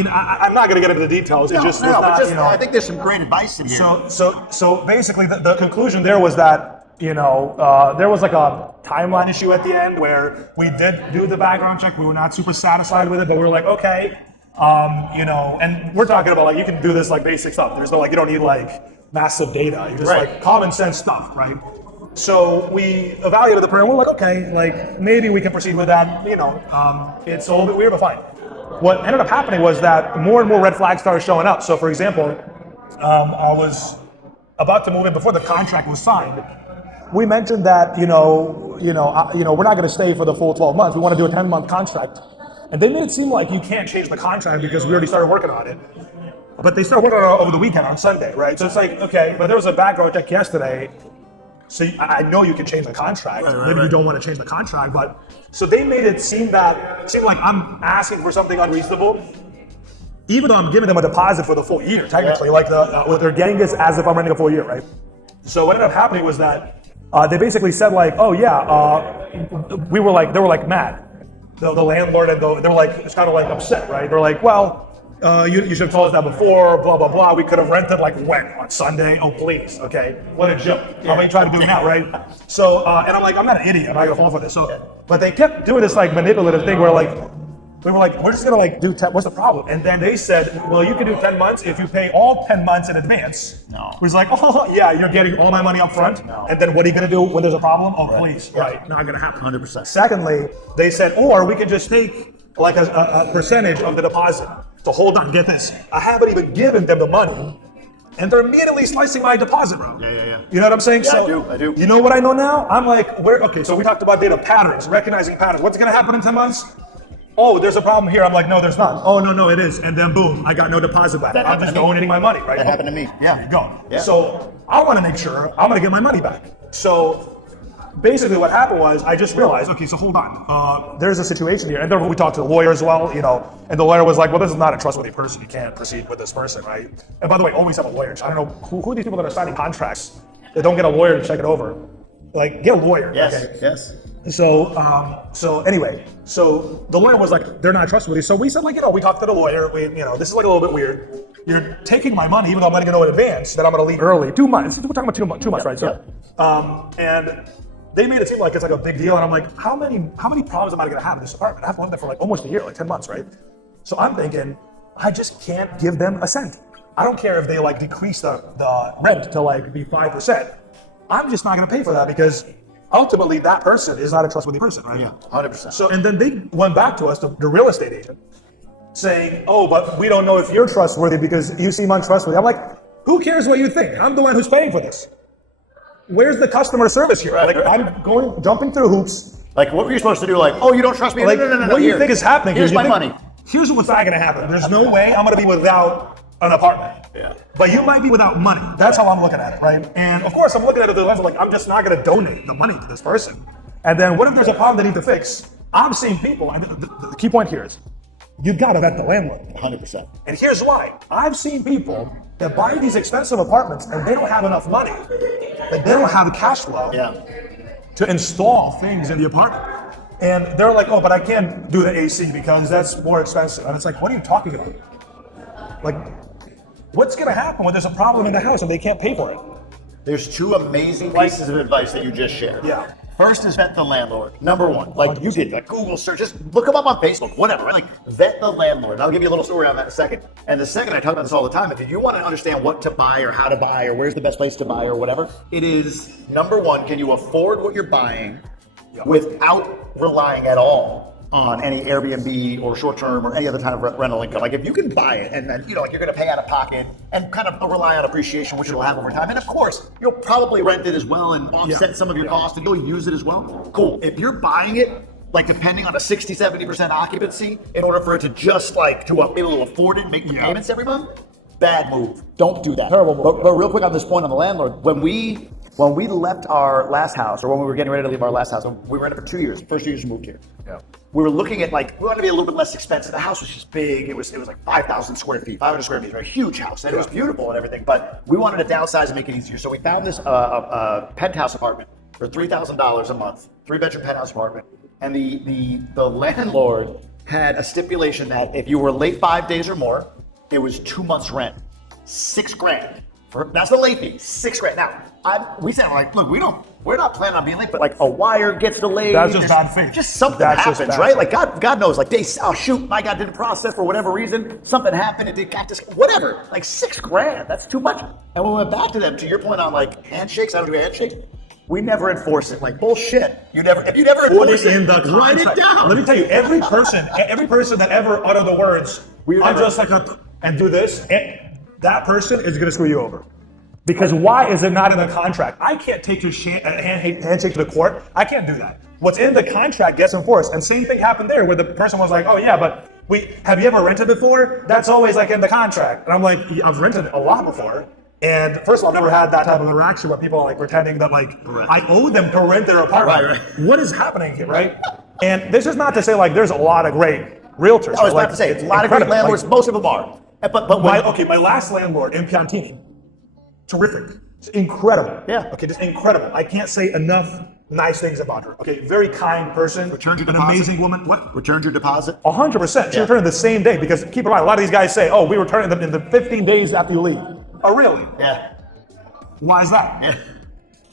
not going to get into the details. I think there's some great advice in here. So basically, the conclusion there was that there was like a timeline issue at the end where we did do the background check. We were not super satisfied with it, but we were like, okay, and we're talking about like you can do this like basic stuff. There's no like you don't need like massive data. You just like common sense stuff, right? So we evaluated the program. We're like, okay, like maybe we can proceed with that. It's a little bit weird, but fine. What ended up happening was that more and more red flags started showing up. So, for example, I was about to move in before the contract was signed. We mentioned that we're not going to stay for the full 12 months. We want to do a 10-month contract, and they made it seem like you can't change the contract because we already started working on it. But they started working on it over the weekend on Sunday, right? So it's like, okay, but there was a background check yesterday. So I know you can change the contract. Maybe you don't want to change the contract, but so they made it seem like I'm asking for something unreasonable, even though I'm giving them a deposit for the full year. Technically, like what they're getting is as if I'm renting a full year, right? So what ended up happening was that they basically said like, oh yeah, they were like mad. The landlord and they were like, it's kind of like upset, right? They're like, well. You should have told us that before, blah, blah, blah. We could have rented like when? On Sunday? Oh, please, okay? What a joke. How about you try to do it now, right? So, and I'm like, I'm not an idiot. I'm not going to fall for this. So, but they kept doing this like manipulative thing where like, we were like, we're just going to like do 10, what's the problem? And then they said, well, you can do 10 months if you pay all 10 months in advance. No. It was like, oh, yeah, you're getting all my money up front. No. And then what are you going to do when there's a problem? Oh, please. Right, not going to happen. 100%. Secondly, they said, or we could just take like a percentage of the deposit. So hold on, get this. I haven't even given them the money, and they're immediately slicing my deposit, bro. Yeah. You know what I'm saying? Yeah, So I do. You know what I know now? I'm like, okay, so we talked about data patterns, recognizing patterns. What's gonna happen in 10 months? Oh, there's a problem here. I'm like, no, there's not. Oh, no, it is. And then boom, I got no deposit back. I'm just donating my money, right? That happened to me. There you go. Yeah. So I wanna make sure I'm gonna get my money back. So basically what happened was I just realized, okay, so hold on. There's a situation here. And then we talked to the lawyer as well, and the lawyer was like, well, this is not a trustworthy person. You can't proceed with this person, right? And by the way, always have a lawyer. I don't know who are these people that are signing contracts that don't get a lawyer to check it over. Like, get a lawyer. Yes, okay? yes. So anyway, so the lawyer was like, they're not trustworthy. So we said, like, we talked to the lawyer. This is like a little bit weird. You're taking my money, even though I'm letting you know in advance that I'm going to leave early. 2 months. We're talking about 2 months, right? So, and they made it seem like it's like a big deal, and I'm like, how many problems am I gonna have in this apartment? I've lived there for like almost a year, like 10 months, right? So I'm thinking, I just can't give them a cent. I don't care if they like decrease the rent to like be 5%. I'm just not gonna pay for that because ultimately that person is not a trustworthy person, right? Yeah, 100%. So, and then they went back to us, the real estate agent, saying, oh, but we don't know if you're trustworthy because you seem untrustworthy. I'm like, who cares what you think? I'm the one who's paying for this. Where's the customer service here? Like, I'm jumping through hoops. Like, what were you supposed to do? Like, oh, you don't trust me? Like, no. What do you think is happening? Here's my money. Here's what's not gonna happen. There's no way I'm gonna be without an apartment. Yeah. But you might be without money. That's how I'm looking at it, right? And of course, I'm looking at it through the lens of like, I'm just not gonna donate the money to this person. And then what if there's a problem they need to fix? I'm seeing people, and the key point here is, you gotta vet the landlord. 100%. And here's why. I've seen people that buy these expensive apartments and they don't have enough money. Like, they don't have the cash flow to install things in the apartment. And they're like, oh, but I can't do the AC because that's more expensive. And it's like, what are you talking about? Like, what's gonna happen when there's a problem in the house and they can't pay for it? There's 2 amazing pieces of advice that you just shared. Yeah. First is vet the landlord. Number 1, like you did, like Google search, just look them up on Facebook, whatever. Right? Like, vet the landlord. And I'll give you a little story on that in a second. And the second, I talk about this all the time, if you want to understand what to buy or how to buy or where's the best place to buy or whatever, it is number 1, can you afford what you're buying without relying at all on any Airbnb or short-term or any other kind of rental income? Like, if you can buy it and then, like, you're going to pay out of pocket and kind of rely on appreciation, which it'll have over time. And of course, you'll probably rent it as well and offset some of your costs and you'll use it as well. Cool. If you're buying it, like, depending on a 60, 70% occupancy, in order for it to just like, to be able to afford it, make the payments every month, bad move. Don't do that. Terrible move. But real quick on this point on the landlord, when we left our last house, or when we were getting ready to leave our last house, we were in it for 2 years. First 2 years we moved here. Yeah. We were looking at, like, we wanted to be a little bit less expensive. The house was just big. It was like 5,000 square feet, 500 square feet, a huge house. And it was beautiful and everything, but we wanted to downsize and make it easier. So we found this penthouse apartment for $3,000 a month, 3-bedroom penthouse apartment. And the landlord had a stipulation that if you were late 5 days or more, it was 2 months rent, $6,000. That's the late fee, $6,000. Now, we said, like, look, we're not planning on being late, but like a wire gets delayed. That's just bad faith. Just something happens, right? Faith. Like God knows, like shoot, my God didn't process for whatever reason. Something happened, it got this, whatever. Like $6,000, that's too much. And when we went back to them, to your point on like handshakes, I don't do handshakes. We never enforce it. Like, bullshit. If you never Put enforce it in the write it contract. down. Let me tell you, every person that ever uttered the words, I'm just like and do this, that person is going to screw you over. Because why is it not in the contract? I can't take your handshake to the court. I can't do that. What's in the contract gets enforced. And same thing happened there where the person was like, oh yeah, but have you ever rented before? That's always like in the contract. And I'm like, I've rented a lot before. And first of all, I've never had that type of interaction where people are like pretending that like I owe them to rent their apartment. Right. What is happening here, right? And this is not to say like there's a lot of great realtors. I was about to say, a lot of great landlords, most of them are. But my last landlord in Piantini, terrific. It's incredible. Yeah. Okay, just incredible. I can't say enough nice things about her. Okay, very kind person. Returned your an deposit? amazing woman. What? Returned your deposit? 100%. She returned the same day because keep in mind, a lot of these guys say, oh, we return them in the 15 days after you leave. Oh, really? Yeah. Why is that? Yeah.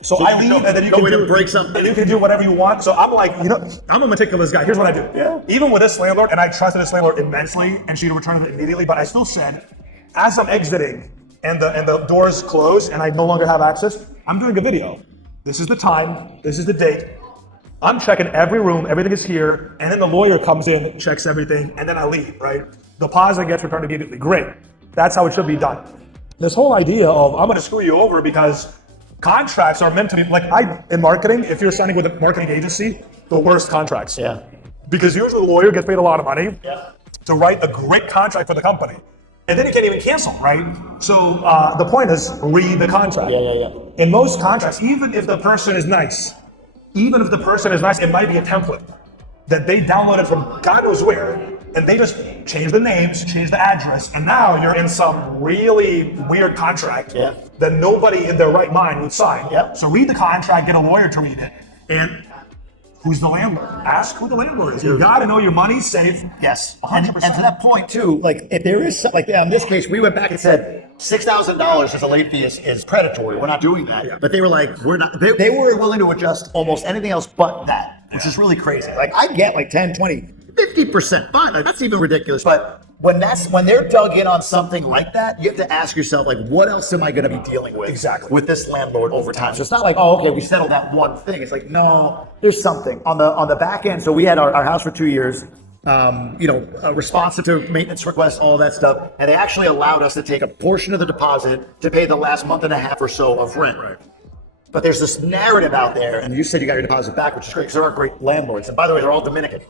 So I leave and then you no can way to break something. And you can do whatever you want. So I'm like, I'm a meticulous guy. Here's what I do. Yeah. Even with this landlord, and I trusted this landlord immensely, and she'd return it immediately, but I still said, as I'm exiting and the doors close and I no longer have access, I'm doing a video. This is the time, this is the date. I'm checking every room, everything is here, and then the lawyer comes in, checks everything, and then I leave, right? Deposit gets returned immediately. Great. That's how it should be done. This whole idea of I'm going to screw you over because contracts are meant to be like in marketing, if you're signing with a marketing agency, the worst contracts. Yeah. Because usually the lawyer gets paid a lot of money to write a great contract for the company. And then you can't even cancel, right? So the point is read the contract. Yeah. In most contracts, even if the person is nice, it might be a template that they downloaded from God knows where, and they just change the names, change the address, and now you're in some really weird contract that nobody in their right mind would sign. Yep. So read the contract, get a lawyer to read it, and who's the landlord? Ask who the landlord is. You gotta know your money's safe. Yes. 100%. And to that point too, like if there is, like in this case, we went back and said $6,000 as a late fee is predatory. We're not doing that. Yeah. But they were like, we're not, they were willing to adjust almost anything else but that, which is really crazy. Like I get like 10, 20, 50%, fine. Like, that's even ridiculous. But when they're dug in on something like that, you have to ask yourself, like, what else am I going to be dealing with with this landlord over time? So it's not like, oh, okay, we settled that one thing. It's like, no, there's something on the back end. So we had our house for 2 years, responsive to maintenance requests, all that stuff, and they actually allowed us to take a portion of the deposit to pay the last month and a half or so of rent. Right. But there's this narrative out there, and you said you got your deposit back, which is great because there are great landlords. And by the way, they're all Dominican.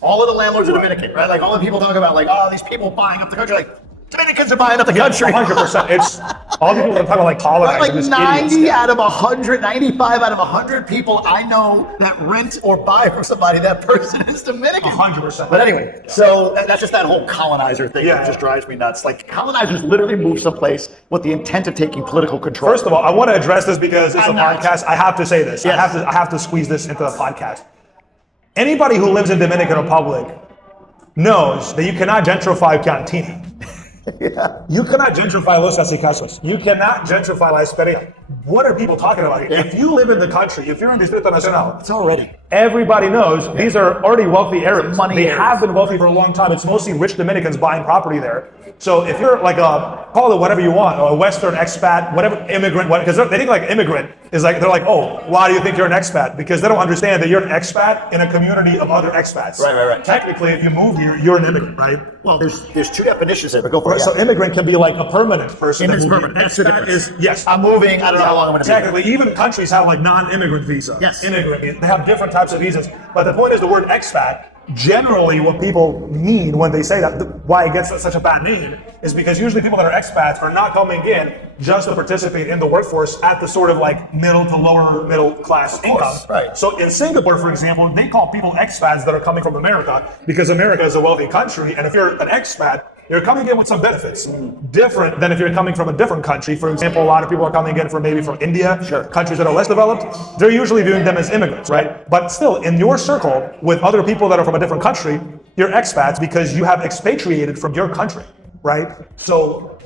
All of the landlords are Dominican, right? Like all the people talk about, like, oh, these people buying up the country. Like Dominicans are buying up the country. 100%. It's all the people that talk about like colonizing. Like 90 out of 100, 95 out of 100 people I know that rent or buy from somebody, that person is Dominican. 100%. But anyway, so that's just that whole colonizer thing that just drives me nuts. Like colonizers literally move someplace with the intent of taking political control. First of all, I want to address this because it's a podcast. I have to say this. Yes. I have to squeeze this into the podcast. Anybody who lives in Dominican Republic knows that you cannot gentrify Piantini. Yeah. You cannot gentrify Los Casicasos. You cannot gentrify La Esperia. What are people talking about here? Yeah. If you live in the country, if you're in Distrito Nacional, It's already. everybody knows these are already wealthy areas. Money they areas. have been wealthy for a long time. It's mostly rich Dominicans buying property there. So if you're like call it whatever you want, a Western expat, whatever, immigrant, because they think like immigrant is like, they're like, oh, why do you think you're an expat? Because they don't understand that you're an expat in a community of other expats. Right. Technically, if you move here, you're an immigrant, right? Well, there's two definitions there, but go for it. So immigrant can be like a permanent person. It's that moved permanent. here. That's the Expat difference. yes. I'm moving. I don't know how long I'm going to be. Technically, even countries have like non-immigrant visa. Yes. Immigrant. They have different types of visas. But the point is the word expat, generally what people mean when they say that, why it gets such a bad name, is because usually people that are expats are not coming in just to participate in the workforce at the sort of like middle to lower middle class income. Right. So in Singapore, for example, they call people expats that are coming from America because America is a wealthy country. And if you're an expat, you're coming in with some benefits, different than if you're coming from a different country. For example, a lot of people are coming in from maybe from India, countries that are less developed. They're usually viewing them as immigrants, right? But still, in your circle, with other people that are from a different country, you're expats because you have expatriated from your country, right? So,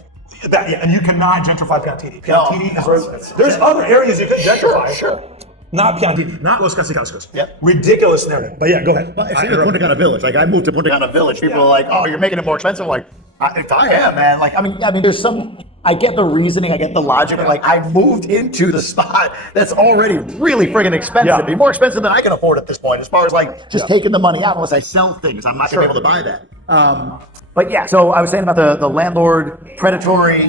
and you cannot gentrify Piantini. Piantini is there's other areas you could gentrify. Sure. Not Piantini, not Los Casicascos. Yep. Ridiculous narrative. But yeah, go ahead. If you're in Punta Cana Village, like I moved to Punta Cana Village, people are like, "Oh, you're making it more expensive." I'm like, if I am, man. Like, I mean, there's some. I get the reasoning, I get the logic. Like, I moved into the spot that's already really friggin' expensive. Yeah. It'd be more expensive than I can afford at this point, as far as like just taking the money out. Unless I sell things, I'm not gonna be able to buy that. But yeah, so I was saying about the landlord predatory,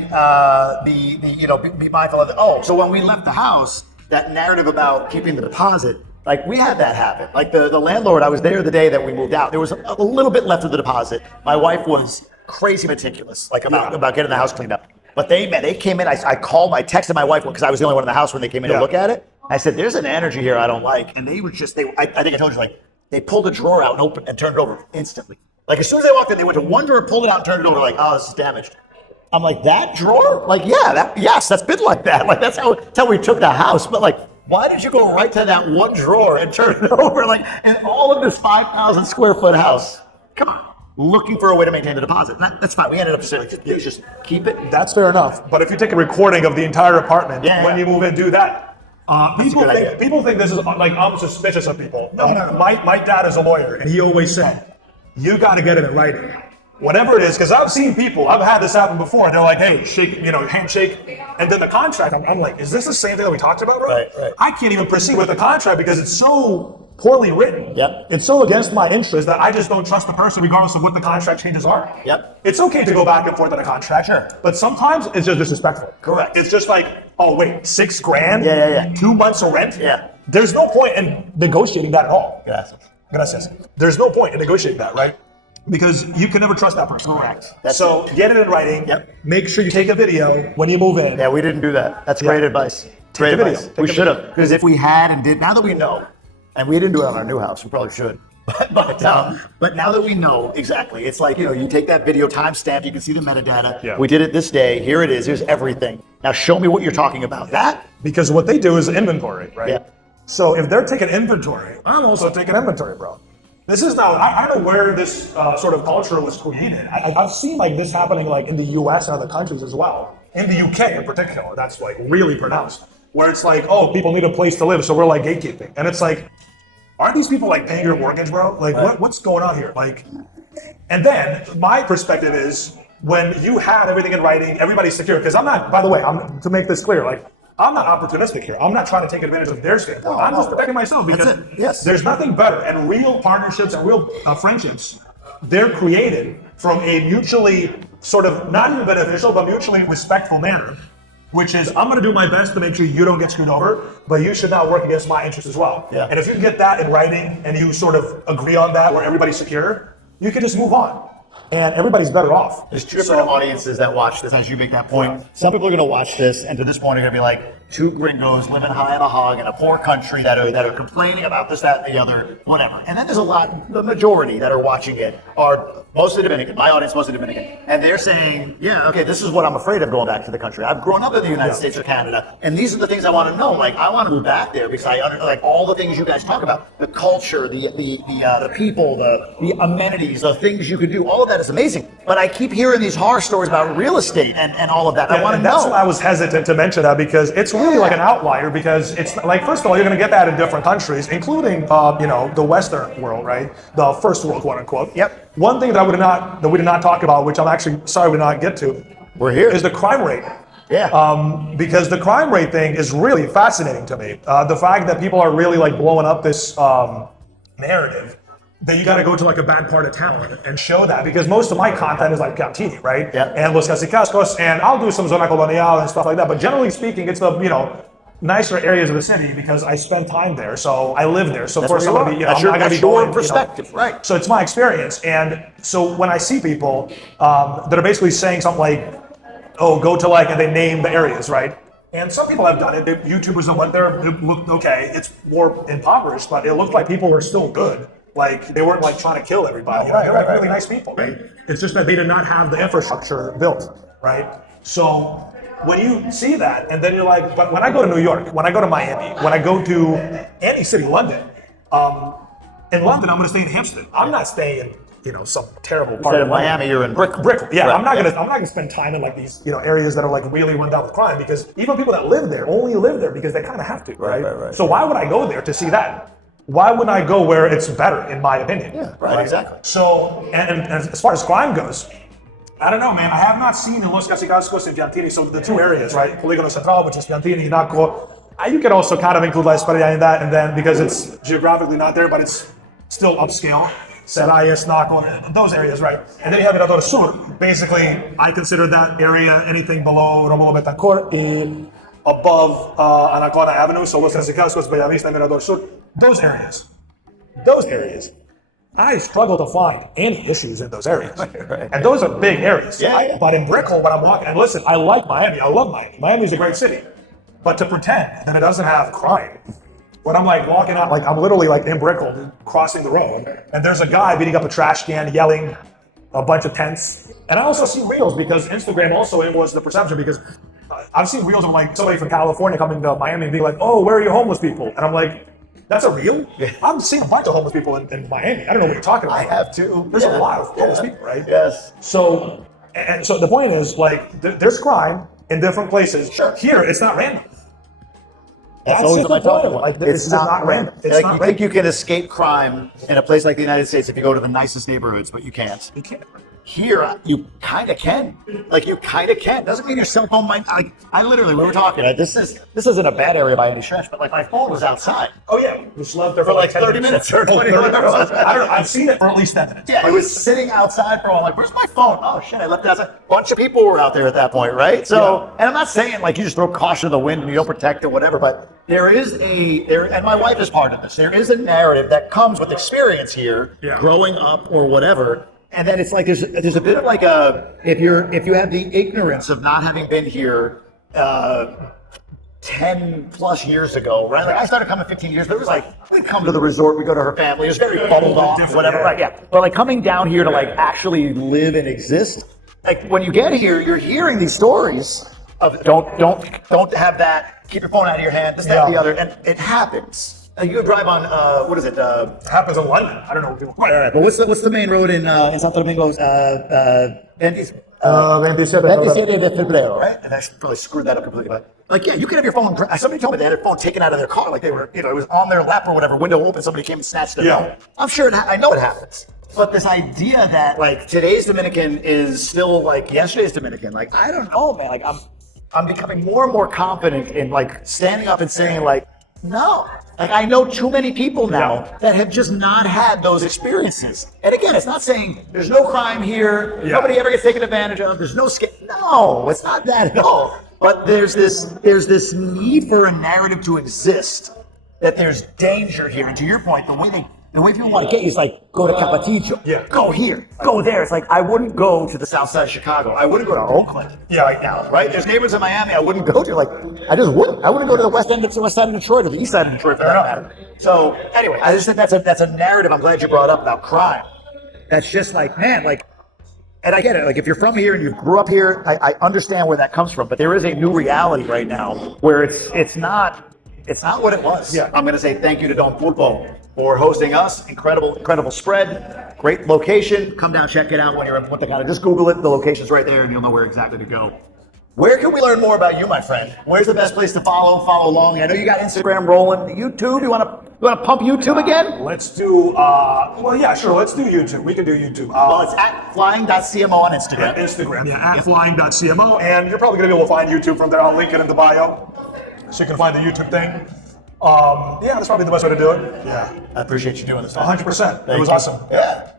be mindful of it. Oh, so when we left the house, that narrative about keeping the deposit, like we had that happen. Like the landlord, I was there the day that we moved out. There was a little bit left of the deposit. My wife was crazy meticulous, like about getting the house cleaned up. But they came in, I texted my wife because I was the only one in the house when they came in to look at it. I said, there's an energy here I don't like. And they were just, I think I told you, like, they pulled a drawer out and opened and turned it over instantly. Like, as soon as they walked in, they went to one drawer, pulled it out, and turned it over, like, oh, this is damaged. I'm like, that drawer? Like, yeah, yes, that's been like that. Like, that's how we took the house. But, like, why did you go right to that one drawer and turn it over? Like, in all of this 5,000 square foot house? Come on. Looking for a way to maintain the deposit. That's fine. We ended up saying, like, just keep it. That's fair enough. But if you take a recording of the entire apartment, when you move in, do that. People think this is like, I'm suspicious of people. No. My dad is a lawyer, and he always said, you got to get it in writing. Whatever it is, because I've seen people, I've had this happen before. They're like, hey, shake, handshake. And then the contract, I'm like, is this the same thing that we talked about, bro? Right. I can't even proceed with the contract because it's so poorly written. Yep. It's so against my interest that I just don't trust the person regardless of what the contract changes are. Yep. It's okay to go back and forth on a contract, Sure. but sometimes it's just disrespectful. Correct. It's just like, oh wait, $6,000? Yeah. 2 months of rent? Yeah. There's no point in negotiating that at all. Gracias. There's no point in negotiating that, right? Because you can never trust that person. Correct. So get it in writing. Yep. Make sure you take a video when you move in. Yeah, we didn't do that. That's great advice. Great a video. advice. Take We a should have. Because if we had and did, now that we know, and we didn't do it on our new house, we probably should. But now that we know exactly, it's like, you take that video timestamp, you can see the metadata. Yeah. We did it this day. Here it is. Here's everything. Now show me what you're talking about. That? Because what they do is inventory, right? Yeah. So if they're taking inventory, I'm also taking inventory, bro. This is now, I don't know where this sort of culture was created. I've seen like this happening like in the US and other countries as well. In the UK in particular, that's like really pronounced. Where it's like, oh, people need a place to live, so we're like gatekeeping. And it's like, aren't these people like paying your mortgage, bro? Like what's going on here? Like, and then my perspective is when you have everything in writing, everybody's secure. Because I'm not, by the way, to make this clear, like, I'm not opportunistic here. I'm not trying to take advantage of their standpoint. I'm just protecting myself because Yes. there's nothing better. And real partnerships and real friendships, they're created from a mutually sort of not even beneficial, but mutually respectful manner, which is I'm going to do my best to make sure you don't get screwed over, but you should not work against my interests as well. Yeah. And if you can get that in writing and you sort of agree on that where everybody's secure, you can just move on. And everybody's better off. There's two different audiences that watch this as you make that point. Some people are going to watch this, and to this point are going to be like, two gringos living high on a hog in a poor country that are complaining about this, that, and the other, whatever. And then there's a lot, the majority that are watching it are mostly Dominican, my audience mostly Dominican. And they're saying, yeah, okay, this is what I'm afraid of going back to the country. I've grown up in the United States or Canada, and these are the things I want to know. Like, I want to move back there because like all the things you guys talk about, the culture, the people, the amenities, the things you could do, all of that is amazing. But I keep hearing these horror stories about real estate and all of that. I want to know. That's why I was hesitant to mention that because it's really like an outlier because it's like, first of all, you're going to get that in different countries, including, the Western world, right? The first world, quote unquote. Yep. One thing that we did not talk about, which I'm actually sorry we did not get to, We're here. is the crime rate. Yeah. Because the crime rate thing is really fascinating to me. The fact that people are really like blowing up this narrative that you got to go to like a bad part of town and show that because most of my content is like Cantini, right? Yeah. And Los Casicascos, and I'll do some Zona Colonial and stuff like that. But generally speaking, it's the nicer areas of the city because I spend time there, so I live there. So of course I'm gonna be, that's I'm not gonna be your going, perspective, right? So it's my experience, and so when I see people that are basically saying something like, "Oh, go to like," and they name the areas, right? And some people have done it. YouTubers that went there, it looked okay. It's more impoverished, but it looked like people were still good. Like they weren't like trying to kill everybody. They were really nice people, right? It's just that they did not have the infrastructure built, right? So when you see that, and then you're like, but when I go to New York, when I go to Miami, when I go to any city, London, in London, I'm going to stay in Hampstead. I'm not staying in, some terrible part Instead of of Miami, you're in Brick. Yeah, Right. I'm not gonna spend time in like these, areas that are like really run down with crime because even people that live there only live there because they kind of have to, right? Right. So why would I go there to see that? Why wouldn't I go where it's better, in my opinion? Yeah, right, exactly. So, and as far as crime goes, I don't know, man. I have not seen in Los Casicascos and Piantini, so the two areas, right? Poligono Central, which is Piantini, Naco. You could also kind of include La Esperia in that, and then because it's geographically not there, but it's still upscale. Serrayes, Naco, those areas, right? And then you have Mirador Sur. Basically, I consider that area anything below Romulo Betancourt and above Anaconda Avenue, so Los Casicascos, Bellavista, Mirador Sur. Those areas. I struggle to find any issues in those areas. Right. And those are big areas. Yeah. But in Brickell, when I'm walking, and listen, I like Miami. I love Miami. Miami is a great city. But to pretend that it doesn't have crime, when I'm like walking out, like I'm literally like in Brickell, crossing the road, and there's a guy beating up a trash can, yelling a bunch of tents. And I also see reels because Instagram also was the perception because I've seen reels of like somebody from California coming to Miami and being like, oh, where are your homeless people? And I'm like, that's a reel? I've seen a bunch of homeless people in Miami. I don't know what you're talking about. I have too. There's a lot of homeless people, right? Yes. So the point is, like, there's crime in different places. Sure. Here, it's not random. That's That's always just what I the talk point. about. Like, It's just not random. It's Like, not you random. think you can escape crime in a place like the United States if you go to the nicest neighborhoods, but you can't. You can't. Here, you kind of can. Like, you kind of can. Doesn't mean your cell phone might. Like, I literally, we were talking. This isn't a bad area by any stretch, but like my phone was outside. Oh yeah, we slept there For like 30 minutes or 20 minutes. I don't know. I've seen it for at least 10 minutes. Yeah, it was sitting outside for a while. Like, where's my phone? Oh shit, I left it outside. A bunch of people were out there at that point, right? So, and I'm not saying like you just throw caution to the wind and you don't protect it, whatever. But there is and my wife is part of this. There is a narrative that comes with experience here, growing up or whatever. And then it's like there's a bit of like if you have the ignorance of not having been here 10 plus years ago, right? Like I started coming 15 years, but it was like we'd come to the resort, we go to her family, it was very bubbled off, whatever, right? Yeah. But like coming down here to like actually live and exist, like when you get here, you're hearing these stories of don't have that, keep your phone out of your hand, this, that, and the other, and it happens. You drive on what is it? Happens in London. I don't know what people. All right, but what's the main road in Santo Domingo? 27 de Febrero, right? And I probably screwed that up completely. But like, yeah, you could have your phone. Somebody told me they had their phone taken out of their car, like they were, it was on their lap or whatever. Window open, somebody came and snatched their phone. I'm sure. I know it happens. But this idea that like today's Dominican is still like yesterday's Dominican, like I don't know, man. Like I'm becoming more and more confident in like standing up and saying like, no. Like I know too many people now that have just not had those experiences. And again, it's not saying there's no crime here, nobody ever gets taken advantage of, there's no No, it's not that at all. But there's this need for a narrative to exist that there's danger here. And to your point, the way people want to get you is like, go to Capatillo, go here, go there. It's like, I wouldn't go to the south side of Chicago. I wouldn't go to Oakland right now, right? There's neighborhoods in Miami I wouldn't go to. Like, I just wouldn't. I wouldn't go to the west side of Detroit or the east side of Detroit for that matter. So anyway, I just think that's a narrative I'm glad you brought up about crime. That's just like, man, like, and I get it. Like, if you're from here and you grew up here, I understand where that comes from. But there is a new reality right now where it's not what it was. Yeah. I'm going to say thank you to Don Pulpo for hosting us. Incredible spread. Great location. Come down, check it out when you're in Punta Cana. Just Google it. The location's right there and you'll know where exactly to go. Where can we learn more about you, my friend? Where's the best place to follow along? I know you got Instagram rolling. YouTube, you want to pump YouTube again? Let's do, let's do YouTube. We can do YouTube. Well, it's at flying.cmo on Instagram. Instagram, at flying.cmo. And you're probably going to be able to find YouTube from there. I'll link it in the bio so you can find the YouTube thing. That's probably the best way to do it. Yeah. I appreciate you doing this. 100%. It was awesome. Yeah.